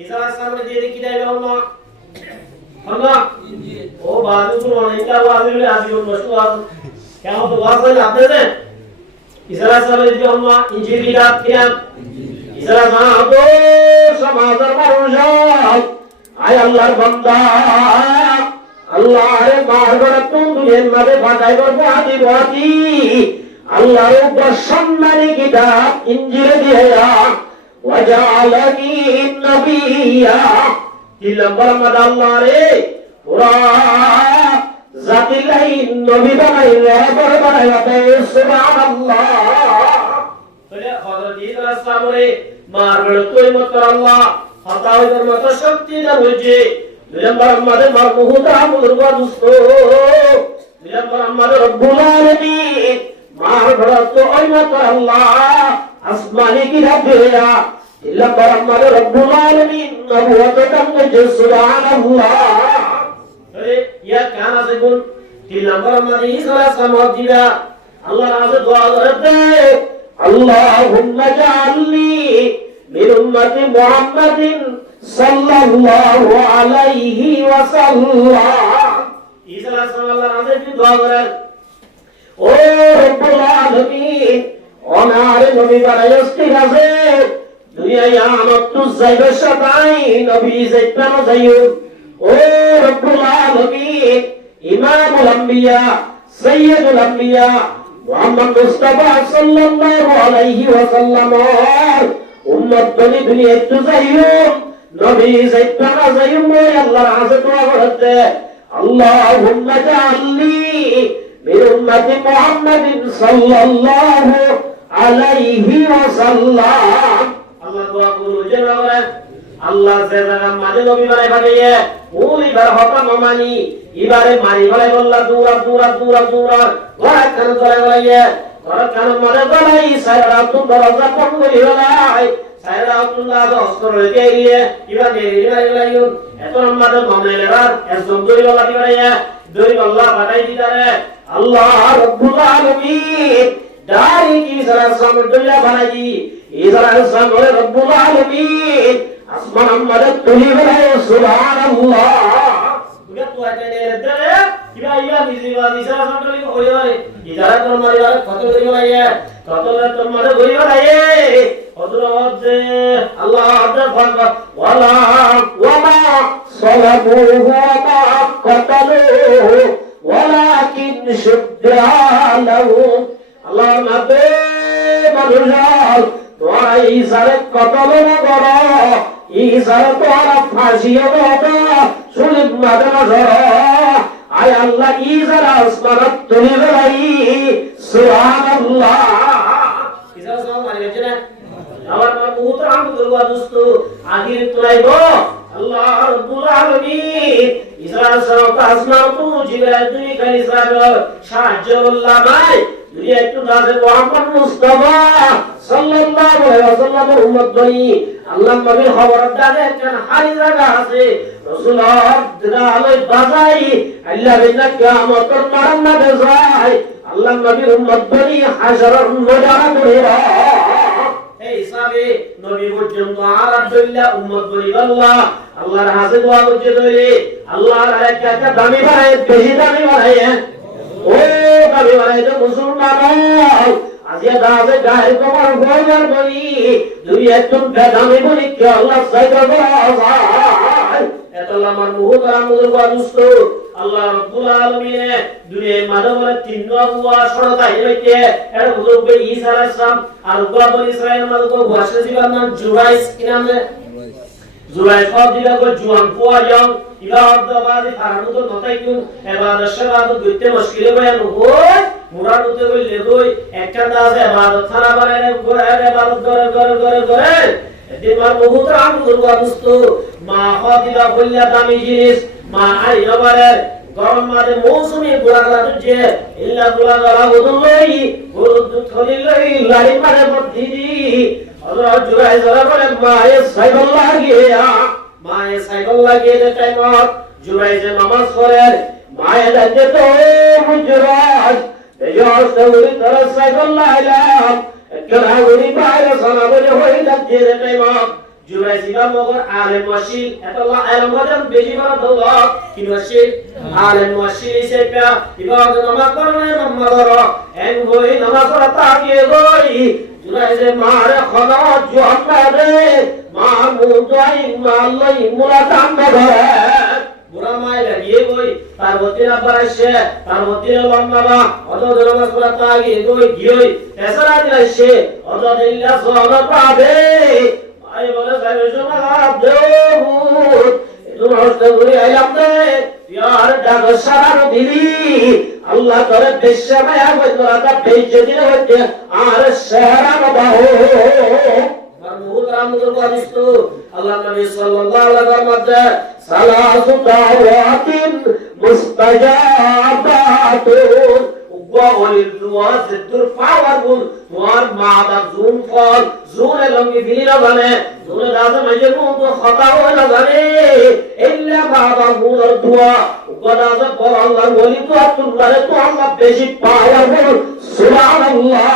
ইসা সামনে দিয়ে কিতাব আল্লাহ আল্লাহ ও বাজু তো অনেকটা ওয়াজিব আছে মশওয়াজ কেমন তো ওয়াজ হইল আপনাদের ইসা সামনে দিয়ে আল্লাহ ইনজিল কিতাব কিতাব ইসা সাহাবো সমাজের মানুষ আয় আল্লাহর বান্দা আল্লাহর মারবার তুমির মাঝে ভাটাই করবো আদি বাতি আল্লাহর উপর সম্মানী কিতাব ইনজিল দিয়া ওয়াজালানি নবিয়্যা তিলম্বর মাদ আল্লাহ রে পুরা জাতিলাই নবী বানাই রহবর বানাই সুবহানাল্লাহ বলে হযরত ঈসা সামনে মারবার তুই মত আল্লাহ হতাওয়ার মত শক্তি না হইছে বিলম্বর মাদে মারমুহুতা মুরবা দুস্ত বিলম্বর মাদে রব্বুল আলামিন মারবার তো ওই মত আল্লাহ আসমানি কিতাব দিয়া বিলম্বর মাদে রব্বুল আলামিন নবুয়ত কামে সুবহানাল্লাহ আরে ইয়া কানা যেগুন বিলম্বর মাদে ঈসা সামত দিবা আল্লাহ রাজে দোয়া করতে আল্লাহুম্মা জাআলনি মিন উম্মতি মুহাম্মাদিন সাল্লাল্লাহু আলাইহি ওয়াসাল্লাম ঈসা সাল্লাল্লাহু আলাইহি দোয়া করেন ও রব্বুল আলামিন ওনার নবী বানাইস ঠিক আছে দুনিয়ায় আমার তো যাইবে সবাই নবী যাইতানো যাইও ও রব্বুল আলামিন ইমামুল আম্বিয়া সাইয়্যিদুল আম্বিয়া মুহাম্মদ মুস্তাফা সাল্লাল্লাহু আলাইহি ওয়াসাল্লাম উম্মত বনি দুনিয়া তো যাইও নবী যাইতানা যাইও আল্লাহর কাছে দোয়া করতে আল্লাহুম্মা জাআলনি মিন উম্মতি মুহাম্মাদিন সাল্লাল্লাহু আলাইহি ওয়াসাল্লাম আল্লাহ দোয়া কবুল করে আল্লাহ যে জায়গা মাঝে নবী বানাই পাঠিয়ে ওই বার হতা মামানি এবারে মারি বলাই বললা দূরা দূরা দূরা দূরা ঘর কান চলে গলাইয়ে ঘর কান মারে গলাই সারা তো দরজা বন্ধ করে গলাই সারা আব্দুল্লাহ অস্ত্র রেখে গিয়ে এবার নেড়ে গলাইও এত মাঝে মামলে আর একজন দড়ি গলা দিবাইয়া দড়ি আল্লাহ পাঠাই দিতারে আল্লাহ রাব্বুল আলামিন দারি কি সারা সামনে দুনিয়া বানাই ইসরাইল সামনে রাব্বুল আলামিন আসমান আমারে তুলি বলে সুবহানাল্লাহ তুই তো আইনে রে কিবা ইয়া বিজিবা দিশা সামনে কইরে ইজারা তোর মারিবার কত করি বলাইয়া কত তোর মারে করি বলাইয়ে হযরত আল্লাহ আদর ফরমা ওয়ালা ওয়ামা সালাবুহু ওয়া কাতালুহু ওয়ালাকিন শুদ্দালাহু আল্লাহ মাতে মানুষ তোরা ঈসারে কতল না কর ঈসারে তোরা ফাঁসিও দাও সুলিম মাদনা ধর আয় আল্লাহ ঈসার আসমানত তুলি বলাই সুবহানাল্লাহ ঈসা সালাম আলাইহি না আমার মা বহুত রাহমাতুল্লাহ দোস্ত আগির তোলাইবো আল্লাহ রাব্বুল আলামিন ঈসা সালাম আসমানত জিবরাইল দুই খালি সাগর সাহায্য আল্লাহ ভাই দুনিয়া একটু নাজে মুহাম্মদ মুস্তাফা সাল্লাল্লাহু আলাইহি ওয়াসাল্লামের উম্মত বনি আল্লাহ নবীর খবর দাদে কেন হারি জায়গা আছে রাসূলুল্লাহ দিনালে বাজাই আল্লাহ বিনা কিয়ামতের মারান্না যায় আল্লাহ নবীর উম্মত বনি হাজার নজারা করিরা এই হিসাবে নবী পর্যন্ত আরাদুল্লাহ উম্মত বনি আল্লাহ আল্লাহর হাতে দোয়া করতে ধরে আল্লাহর একটা দামি বানায় বেশি দামি বানায় ও কবি বলাই তো মুসলমান আজিয়া দাবে গায়ে তোমার গোয়ার বলি দুই একজন বেদামি বলি কি আল্লাহ সাইবা এত আমার মুহতারাম মুদরবাদুস্ত আল্লাহ রাব্বুল আলামিন দুনিয়ার মানবরা তিন নবুয়া সরতা হইতে এর হুজুরকে ঈসা আলাইহিস সালাম আর গোয়াবল ইসরাইল মালকো ভাষা জীবন নাম জুরাইস কি নামে জুরাইস দিলা গো জুয়ান পোয়া জং ইলা আব্দাবাদি ফারানু তো নতাই কিউ ইবাদত শাবাদ দুইতে মুশকিল বয়ান হই মুরাদ উতে কইলে কই একটা দাস ইবাদত ছাড়া বানায় করে ইবাদত করে এদিবার বহুত রাম দুর্গা দুস্ত মা খাদিজা কইলা দামি জিনিস মা আইবারে গরম মাঝে মৌসুমি গোলাগালা যে ইল্লা গোলাগালা বদলই গরুদ থলিলই লাড়ি মারে মধ্যি হযরত জুরাইজরা বলে মায়ে সাইকেল লাগিয়ে দে টাইমত জুরাইজে নামাজ পড়ে মায়ে দেখে তো হুজরাত বেজর সৌরি তর সাইকেল লাইলাম একরা গরি বাইরে সানা বলে হই লাগিয়ে দে টাইমত জুরাইজিবা মগর আলেম ওয়াশি এতলা আলেম ওয়াজন বেজি বড় দৌলত কি ওয়াশি আলেম ওয়াশি সেপা ইবাদত নামাজ পড়নে নামাজর এন হই নামাজ পড়া তাকিয়ে গই জুরাইজে মারে খনা জুহাদে মা মুদাই মাল্লাই মুরাদান ধরে বুড়া মাই লাগিয়ে গই তার বতিরা বারাসে তার বতিরা লম্বা অত নামাজ পড়া তাকিয়ে গই গিয়ে এসারা দিলাসে অত দিল্লা সোনা পাবে আই বলে সাইবে সোনা দেও তুমি হস্তে ঘুরে আইলাম দে ইয়ার ডাক সারা দিলি আল্লাহ তোরে বেশে মায়া বইতরা বেজে দিলে হইতে আর সেহরা বাহু মারমুদ রামুদুর বাদিস্তু আল্লাহ নবী সাল্লাল্লাহু আলাইহি ওয়াসাল্লাম সালাসু দাওয়াতিন মুস্তাজাবাতুন ওয়ালিল দুআসিদুর ফাওয়ারুন তোমার মা বা জুন ফল জুনে লঙ্গি দিলি না জানে জুনে দাদা মাঝে মতো খাতা হয় না জানে ইল্লা বাবা মুর দোয়া ওয়াদাজা পর আল্লাহর ওলি তো আতুল্লাহ তো আল্লাহ বেশি পাওয়ারফুল সুবহানাল্লাহ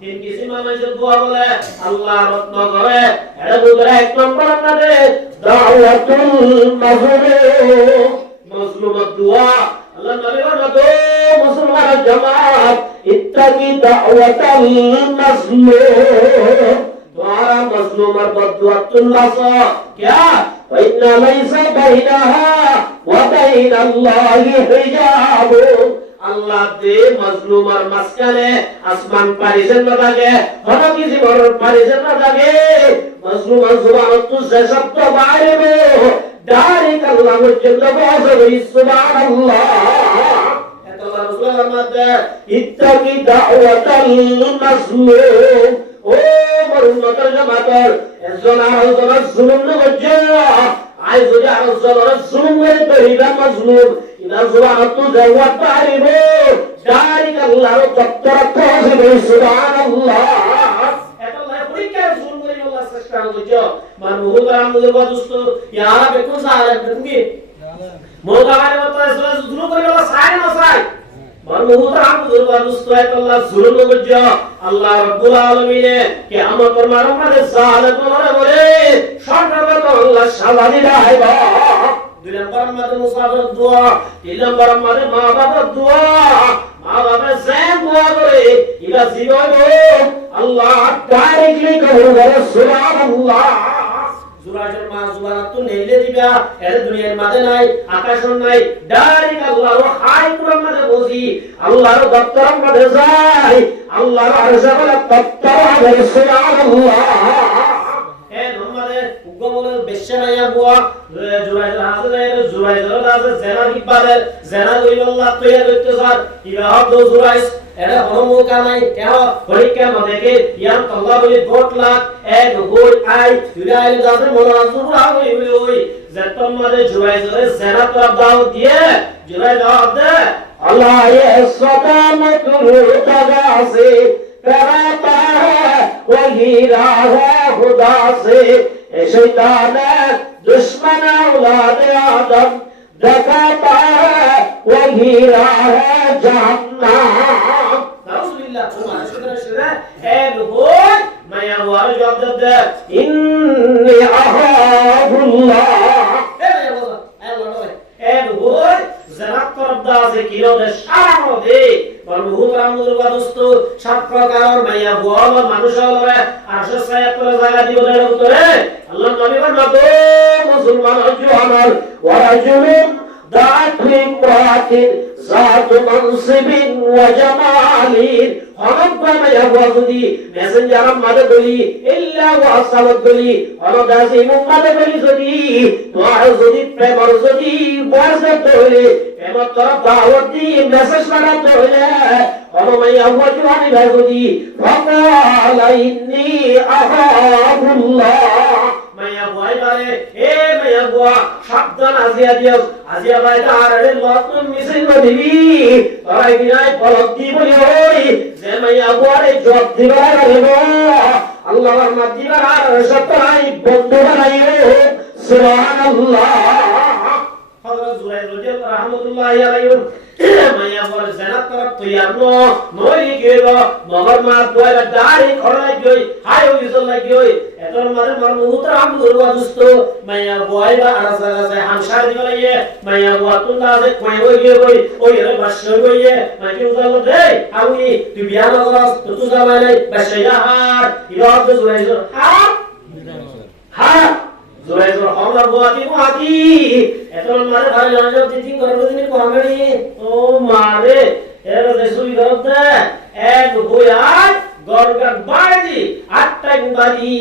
তিন কিসিম মানুষের দোয়া বলে আল্লাহ রত্ন করে এটা বুঝরে এক নম্বর আপনাদের দাওয়াতুল মাজলুম দোয়া আল্লাহ নবী বলে মুসলমান জামাত ইত্তাকি দাওয়াতাল মাজলুম तुम्हारा मजलूम और बददुआतुल्लाह क्या इन्ना लैसा बैनहा व बैन अल्लाहि हिजाब আল্লাহ দে মজলুম আর মাসকানে আসমান পারিছেন না লাগে হলো কিছু বড় পারিছেন না লাগে মজলুম আর সুবহানাল্লাহ তো যে শব্দ বাইরে ডাইরেক্ট আল্লাহ পর্যন্ত পৌঁছে সুবহানাল্লাহ এত রাসূলের মধ্যে ইত্তাকি দাওয়াতাল মাজলুম ও মরুনতর জামাতর একজন আরেকজনের জুলুম নগজে আই যদি আরেকজনের জুলুম করে তো ইবা মাজলুম ইবা সুবহানাল্লাহ দাওয়াত পারিব ডাইরেক্ট আল্লাহর দপ্তর পৌঁছে সুবহানাল্লাহ এত লাই পরীক্ষা জুলুম করে আল্লাহ চেষ্টা করছো মানুষ রামুদের বদস্ত ইয়ারা বেকুন সালে তুমি মোগাবারে মত জুলুম করে আল্লাহ সাই না সাই মানুষ রামুদের বদস্ত এত আল্লাহ জুলুম করছো আল্লাহ রাব্বুল আলামিন কিয়ামতের মাঠে জালেম বলে সর্বপ্রথম আল্লাহ সাজা দিলাইবা দুই নম্বর মাঠে মুসাফির দোয়া তিন নম্বর মাঠে মা বাবার দোয়া মা বাবা যে দোয়া করে ইলা জীবন আল্লাহ ডাইরেক্টলি কবুল করে সুবহানাল্লাহ জুরাজের মা সুবহানাল্লাহ নেলে দিবা এর দুনিয়ার মাঝে নাই আকাশন নাই ডাইরেক্ট আল্লাহর হাই কুরআন মাঝে বসি আল্লাহর দপ্তরের মাঝে যাই আল্লাহর আরশে বলে দপ্তর হবে সুবহানাল্লাহ এ নম্বরে উগমলে বেশনায়া হুয়া জুরাইজের আছে জেনা কিবাদের জেনা করি আল্লাহ তৈরি করতে স্যার ইবা দো জুরাইজ এরা হরমু কামাই কেন পরীক্ষা মধ্যে ইয়াম আল্লাহ বলি 2 লাখ এক গোল আই জুরাইল দাসের মনোরাজুর আই ওই যেতম মাঝে জুরাইজের জেনা তরফ দাও দিয়ে জুরাইল দে আল্লাহ ये सदा मकरूर तगा से कराता है वही राह है खुदा से शैतान दुश्मन औलाद आदम दिखाता है वही राह है जहन्नम नाउजुबिल्लाह तुम्हारा शुक्र शुक्र है लोग मैं आवाज जवाब दे इन्नी अहाबुल्लाह জানাত করদা আছে কিলো দে সারানো দে বলহুত রামুদের বাদস্ত সাত প্রকার মাইয়া বল মানুষ হলে 876 জায়গা দিব দের উত্তরে আল্লাহ নবী বলতো মুসলমান হজু আমার ওয়ারাজুলিন দাআতি মুরাতিন জাত মানসিবিন ওয়া জামালিন হরব্বা মাইয়া বলদি মেসেঞ্জার মাদে বলি ইল্লা ওয়াসালত বলি হরদাসি মুম্মাদে বলি যদি তোর যদি প্রেমর যদি বর্ষে তোলে এমন তোর দাওয়াত দি মেসেজ করা তোলে হরমাইয়া ওয়াজুহানি ভাইদি ফাকালা ইন্নী আহাবুল্লাহ মাইয়া ভয় পারে এ মাইয়া বুয়া সাবধান আজিয়া দিও আজিয়া ভাই তারে লতুন মিছিল দিবি তাই বিনাই ফলত দি বলি ওই যে মাইয়া বুয়ারে জব দিবা গেল আল্লাহর রহমত দিবা আর সত্তাই বন্ধু বানাইও সুবহানাল্লাহ হযরত জুরাইর রাদিয়াল্লাহু রাহমাতুল্লাহি আলাইহি মাইয়া বলে জান্নাত তরফ তৈয়ার নই গেলো মগর মা দোয়া দাড়ি খড়াই গই হাই ওইজল লাগই এতর মারে মর মুহূর্ত আম দুরবা দুস্ত মাইয়া বয়বা আরাসা আছে হামশা দিবলাইয়ে মাইয়া ওয়াতুল্লাহ আছে কই হই গই ওই রে বাসর গইয়ে মাইকে উজালো দে আমি তুই বিয়া না করস তুই যাবা নাই বাসায়া হার ইবাদ জুরাইর হার হার জুরাইর হাওলা বুয়াতি এতর মারে ভাই জানো তিন করব দিন কমেডি ও মারে এর দেশুই করতে এক বইয়ার গরগার বাড়ি আটটা বাড়ি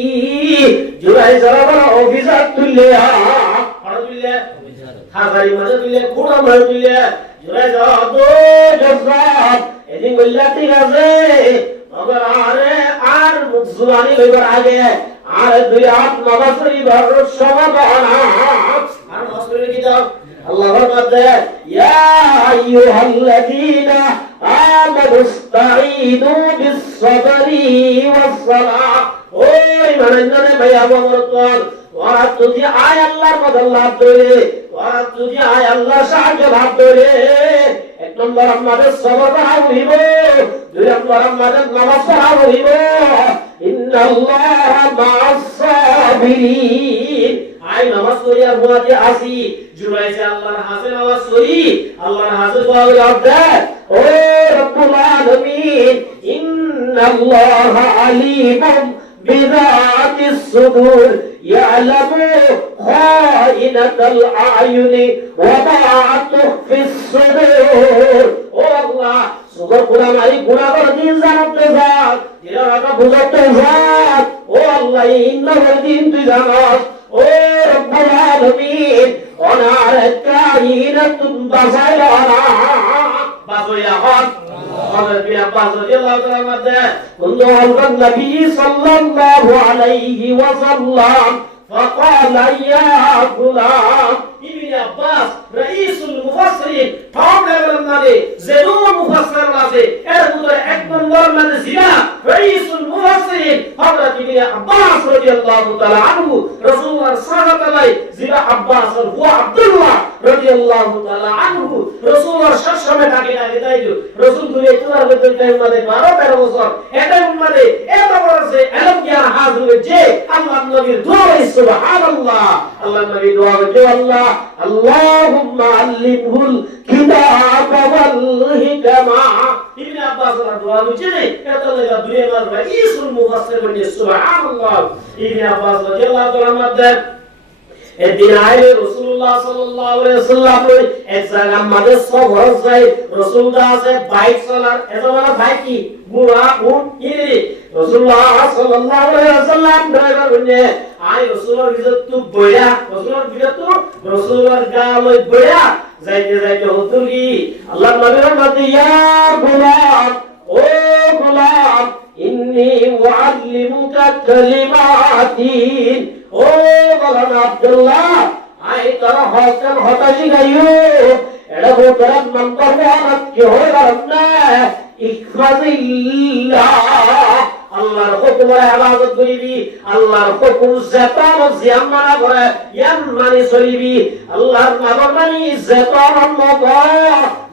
জুরাই জরাবার অফিসার তুললে আর তুললে হাজারি মাঝে তুললে কোড়া মাঝে তুললে জুরাই যাও তো জসরাত এদিন বললা ঠিক আছে মগর আরে আর মুসলমানি লইবার আগে আর দুই হাত নবাসরি ধর সমাধান আর নবাসরি কি দাও আল্লাহর মাঝে ইয়া আইয়ুহাল্লাযীনা আমানু ইসতাঈনু বিস-সাবরি ওয়াস-সালাহ ওই মানন্দনে ভাইয়া বমরতন ওরা যদি আয় আল্লাহর মদদ লাভ করে ওরা যদি আয় আল্লাহ সাহায্য লাভ করে এক নম্বর আমাদের সবর করা হইব দুই নম্বর আমাদের নামাজ পড়া হইব ইন্নাল্লাহা মা'আস-সাবিরিন আয় নামাজ পড়ি আর বুয়াতে আসি জুরাইছে আল্লাহর হাসে নামাজ পড়ি আল্লাহর হাসে দোয়া করে ও রব্বুল আলামিন ইন্নাল্লাহা আলীমুম বিযাতিস সুদূর ইয়ালামু খাইনাতাল আয়ুনি ওয়া মা তুখফিস সুদূর ও আল্লাহ সুগর গুনাহগারি গুনাহগার দিন জানতে যাক এরা রাখা বুঝাতে যাক ও আল্লাহ ইন্নাল দিন তুই জানাস ও রব্বুল আলামিন ওনার কাইনাতুন বাসাইলানা বাসাইয়া হক হযরত আব্বাস রাদিয়াল্লাহু তাআলা মধ্যে কুল্লু আলকান নবী সাল্লাল্লাহু আলাইহি ওয়াসাল্লাম فقال يا غلام ابن عباس رئيس المفسرين problem মানে জেনো মুফাসসির আছে এর ভিতরে এক নম্বর মানে জিয়া رئيس المفسرين হযরত ইবনে আব্বাস রাদিয়াল্লাহু তাআলা আনহু রাসূলুল্লাহ সাল্লাল্লাহু আলাইহি জিবা আব্বাস হুয়া আব্দুল্লাহ রাদিয়াল্লাহু তাআলা আনহু রাসূলুল্লাহ সবসময় ডাকে তাইলো রাসূল দুই তোলার ভিতরে টাইম মানে 12-13 বছর এটা মানে এত বড় যে ইলম জ্ঞান হাসিল যে আল্লাহর নবীর দোয়া সুবহানাল্লাহ আল্লাহর নবী দোয়া করে আল্লাহ আল্লাহুম্মা আল্লিমহুল কিতাবা ওয়াল হিকমা ইবনে আব্বাস দোয়া করছে এত লাগা দুনিয়া মার রাইসুল মুফাসসির বলে সুবহানাল্লাহ ইবনে আব্বাস রাদিয়াল্লাহু তাআলা মধ্যে একদিন আইলে রাসূলুল্লাহ সাল্লাল্লাহু আলাইহি ওয়াসাল্লাম এক জায়গা মাঝে সফর যায় রাসূলুল্লাহ আছে বাইক চালার এত বড় বাইক কি বুড়া উট কি রাসূলুল্লাহ সাল্লাল্লাহু আলাইহি ওয়াসাল্লাম ড্রাইভার বনে আই রাসূলের ভিতর তো বইয়া রাসূলের ভিতর তো রাসূলের গালে বইয়া যাইতে যাইতে হতুলি আল্লাহর নবীর মধ্যে ইয়া গোলাম ও গোলাম ইন্নী উআল্লিমুকা কালিমাতিন ও গোলাম আব্দুল্লাহ আই তোর হকন হতাশি গাইও এডা গোতরাত নম্বর ওয়াত কি হই না ইখফাজিল্লাহ আল্লাহর হুকুমের ইবাদত করিবি আল্লাহর হুকুম যেতাম জিয়ামানা করে ইয়ান মানি চলিবি আল্লাহর নাফরমানি যেতাম মত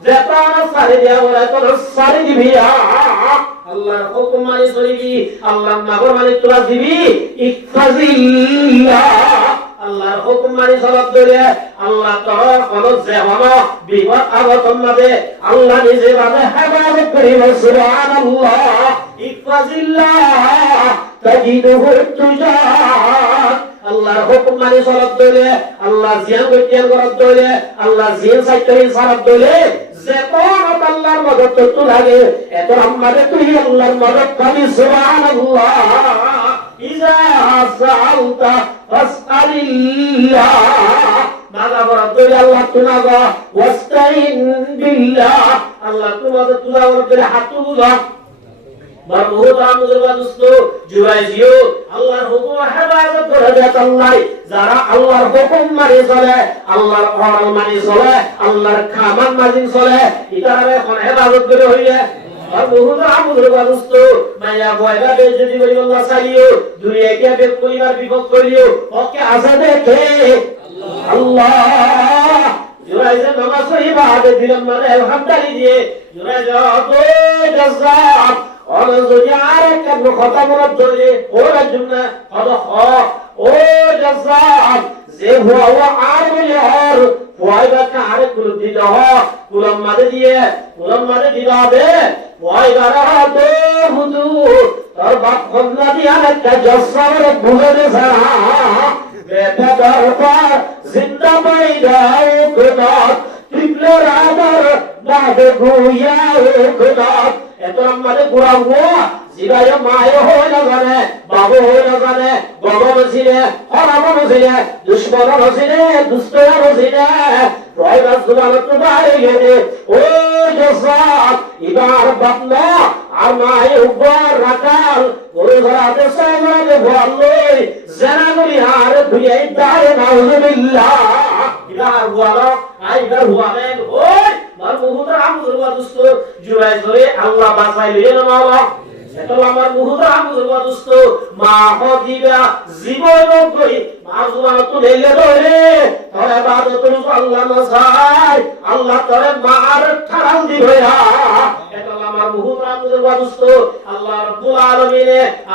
যেতাম সারি দিয়া বলে তোর সারি দিবি আল্লাহর হুকুম মানি চলিবি আল্লাহর নাফরমানি তোরা দিবি ইখফাজিল্লাহ আল্লাহর হুকুম মানি চলত ধরে আল্লাহ তোর কোন যেমন বিপদ আগতন হবে আল্লাহ নিজে ভাবে হেফাজত করিব সুবহানাল্লাহ ইফাজিল্লাহ তাজিদুহু তুজাত আল্লাহর হুকুম মানি চলত ধরে আল্লাহ জিয়ান কইতেন করত ধরে আল্লাহ জিয়ান সাইতরি সারাত ধরে যে কোন আল্লাহর মদদ তো লাগে এত আমাদের তুই আল্লাহর মদদ পাবি সুবহানাল্লাহ ইজা সাআলতা ফাসআলিল্লাহ মাগা বরাদ করে আল্লাহ তুনাগা ওয়াস্তাইন বিল্লাহ আল্লাহ তোমাদের তুলা করে হাত তুলা মারহুম মুজরবা দোস্ত জুরাইজিও আল্লাহর হুকুম হেফাজত করে দেন নাই যারা আল্লাহর হুকুম মানে চলে আল্লাহর ওয়াল মানে চলে আল্লাহর খামান মানে চলে ইতারে কোন হেফাজত করে হইয়া মারহুম মুজরবা দোস্ত মায়া বয়বা যদি বলি আল্লাহ চাইও দুনিয়াকে বেক পরিবার বিপদ করিও ওকে আজাদ দেখে আল্লাহ জুরাইজে নামাজ ইবাদত দিলাম মানে হামদালি দিয়ে জুরাইজে তো জাযাত और जो यार के खत्म रब जोले और जुमना और ओ जज़ाब जे हुआ आर यार वाइबा का आरे कुल दिला हो कुलम मादे दिला दे वाइबा रहा दो हुजूर और बाप खुदा दिया ने का जज़ाब रे भूले दे सहा बेटा दरबार जिंदा बैठा ओ खुदा तिपले रादर बादे गुया ओ खुदा এতো আমাদের ঘুরাবো জিগায় মায়ে হয় না জানে বাবু হয় না জানে গগন ছিলে হরামন ছিলে দুশ্মন ছিলে দুস্তর ছিলে রয়দাস দুলালত বাইরে গেলে ও জসাব ইবার বাপনা আর মায়ে উপর রাখাল গরু ধরাতে সামনে ভরলই জানাগুলি আর দুই দায় নাউজুবিল্লাহ ইবার হুয়ালা আইবার হুয়ালেন ওই মার মুহুদা আমুরবা দোস্ত জুরাই জরে আল্লাহ বাঁচাই লইলেন আল্লাহ এটা আমার মুহুদা আমুরবা দোস্ত মা হদিবা জীবন কই মারজুয়া তো নেলে ধরে তোরে বাদত তো আল্লাহ নসাই আল্লাহ তোরে মার ঠাড়াল দিবে এটা আমার মুহুদা আমুরবা দোস্ত আল্লাহ রাব্বুল আলামিন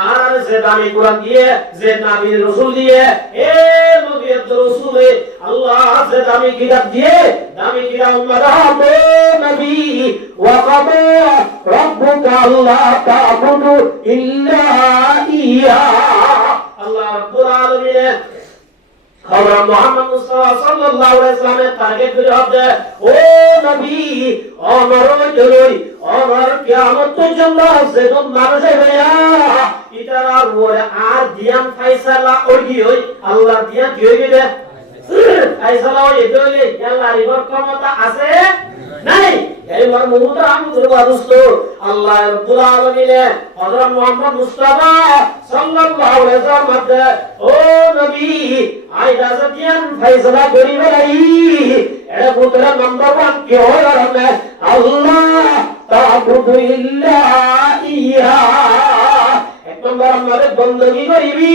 আর যে দামি কোরআন দিয়ে যে নবী রাসূল দিয়ে এ নবী রাসূলে আল্লাহ যে দামি কিতাব দিয়ে দামি কিতাব উম্মাহ নবী ওয়া কাদা রাব্বুকা আল্লাহ তা'বুদু ইল্লা ইয়া আল্লাহ রাব্বুল আলামিন খবর মুহাম্মদ মুস্তাফা সাল্লাল্লাহু আলাইহি ওয়াসাল্লামের টার্গেট করে হবে ও নবী অমর জরুরি অমর কিয়ামত পর্যন্ত যেন মানুষে হইয়া ইতারা ওরে আর দিয়াম ফাইসালা ওই আল্লাহ দিয়া দিয়ে গেলে ফাইসালা ওই দলে আল্লাহর ইবর ক্ষমতা আছে নাই এইবার মুহুদা আমুরবা দোস্ত আল্লাহ রাব্বুল আলামিন হযরত মুহাম্মদ মুস্তাফা সাল্লাল্লাহু আলাইহি ওয়াসাল্লাম ও নবী আইদা জাতিয়ান ফাইসালা করিবে নাই এর পুত্র নাম্বার 1 কি হয় রবে আল্লাহ তা'বুদু ইল্লা ইয়া এক নম্বর আমাদের বندگی করিবি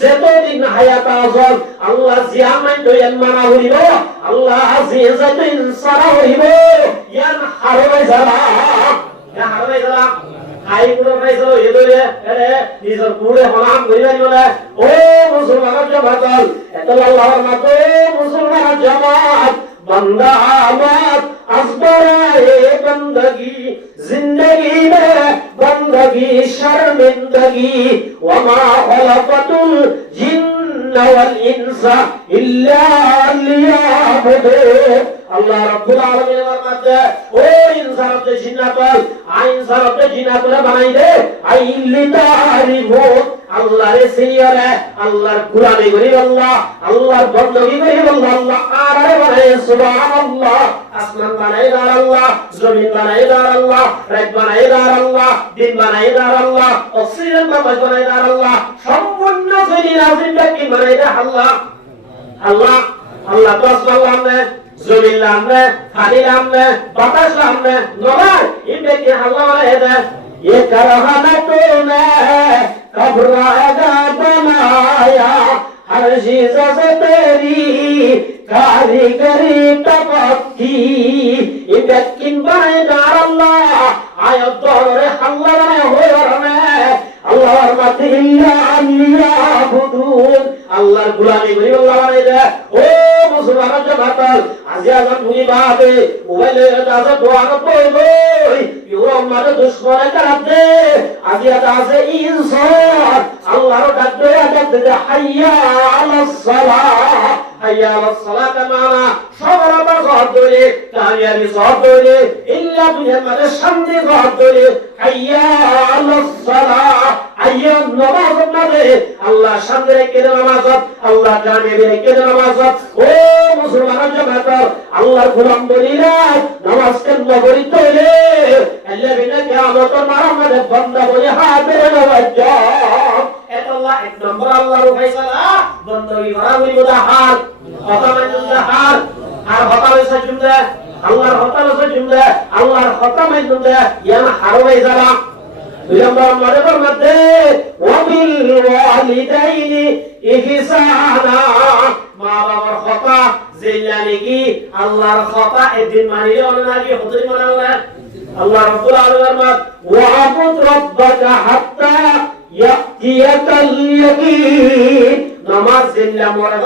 যতদিন হায়াত আছে আল্লাহ জিয়ামাই দয়ান মানা হইব আল্লাহ আজিজাতিন সারা হইব ইয়ান হারবে সালাম ইয়া হারবে সালাম আই পুরো ফাইসলো এদরে আরে নিজের পুরো হলাম করিবানি বলে ও মুসলমানের জামাত এত আল্লাহর মতো মুসলমানের জামাত बंदा आबाद असबराए बंदगी जिंदगी में बंदगी शर्मिंदगी वमा खलक़तुल जिन्न वल इंसा इल्ला लियअबुदून अल्लाह रब्बुल आलमीन फरमाते ओ इंसान के जिन्नातल इंसान के जिन्नातल बनाई दे आई लितारिफु अल्लाह रे सिनियरे अल्लाह गुलामी करी अल्लाह बंदगी करी अल्लाह आरे बनाए सुबहानअल्लाह आसमान बनाए दार अल्लाह जमीन बनाए दार अल्लाह रात बनाए दार अल्लाह दिन बनाए दार अल्लाह ऑक्सीजन बनाए दार अल्लाह সম্পূর্ণ দুনিয়া জিন্দেগি बनाए दार अल्लाह अल्लाह अल्लाह तो आसमान में जमीन लामने पानी लामने बातास लामने नवार इनके के अल्लाह है ये करहना तूने कब रागा बनाया हर चीज से तेरी कारीगरी टपकी इनके किन बनाए दार अल्लाह आयत दोरे अल्लाह बने हो रमे अल्लाह मत इल्ला लियअबुदून अल्लाह गुलामी करी अल्लाह बने दे ओ मुसलमान जमात আজিয়াজ মুনি বাদে ওয়ালে দাজা দোয়া কইবই ইউরো মারে দুশমনে কাটে আজিয়াজ আছে ইনসান আল্লাহর ডাকে ডাকে হাইয়া আলাস সালাহ হাইয়া আলাস সালাত মানা সবরতা জবাব দরে কামিয়াবি জবাব দরে ইল্লা দুনিয়া মারে শান্তি জবাব দরে হাইয়া আলাস সালাহ আইয়া নামাজ পড়ে আল্লাহ সামনে রেখে নামাজ আল্লাহ জানে রেখে নামাজ ও মুসলমান জামাত আল্লাহর গোলাম বলিলা নামাজ কেন করিত রে আল্লাহ বিনা কিয়ামতের মারামারে বান্দা বলে হাতে নামাজ এত আল্লাহ এক নম্বর আল্লাহর ফয়সালা বন্দী করা হইল দাহার কথা মানে দাহার আর কথা হইছে জুমলা আল্লাহর কথা হইছে জুমলা আল্লাহর কথা মানে জুমলা ইয়া হারওয়াই যারা বিলম্বর মরের মধ্যে ওয়াবিল ওয়ালিদাইনি ইহসানা মা বাবার কথা জিল্লানি কি আল্লাহর কথা একদিন মানিলে নাকি হতে মানা না আল্লাহ রাব্বুল আলামিন ওয়াবুদ রাব্বাকা হাত্তা ইয়াতিয়াকাল ইয়াকিন নামাজ জিল্লা মরে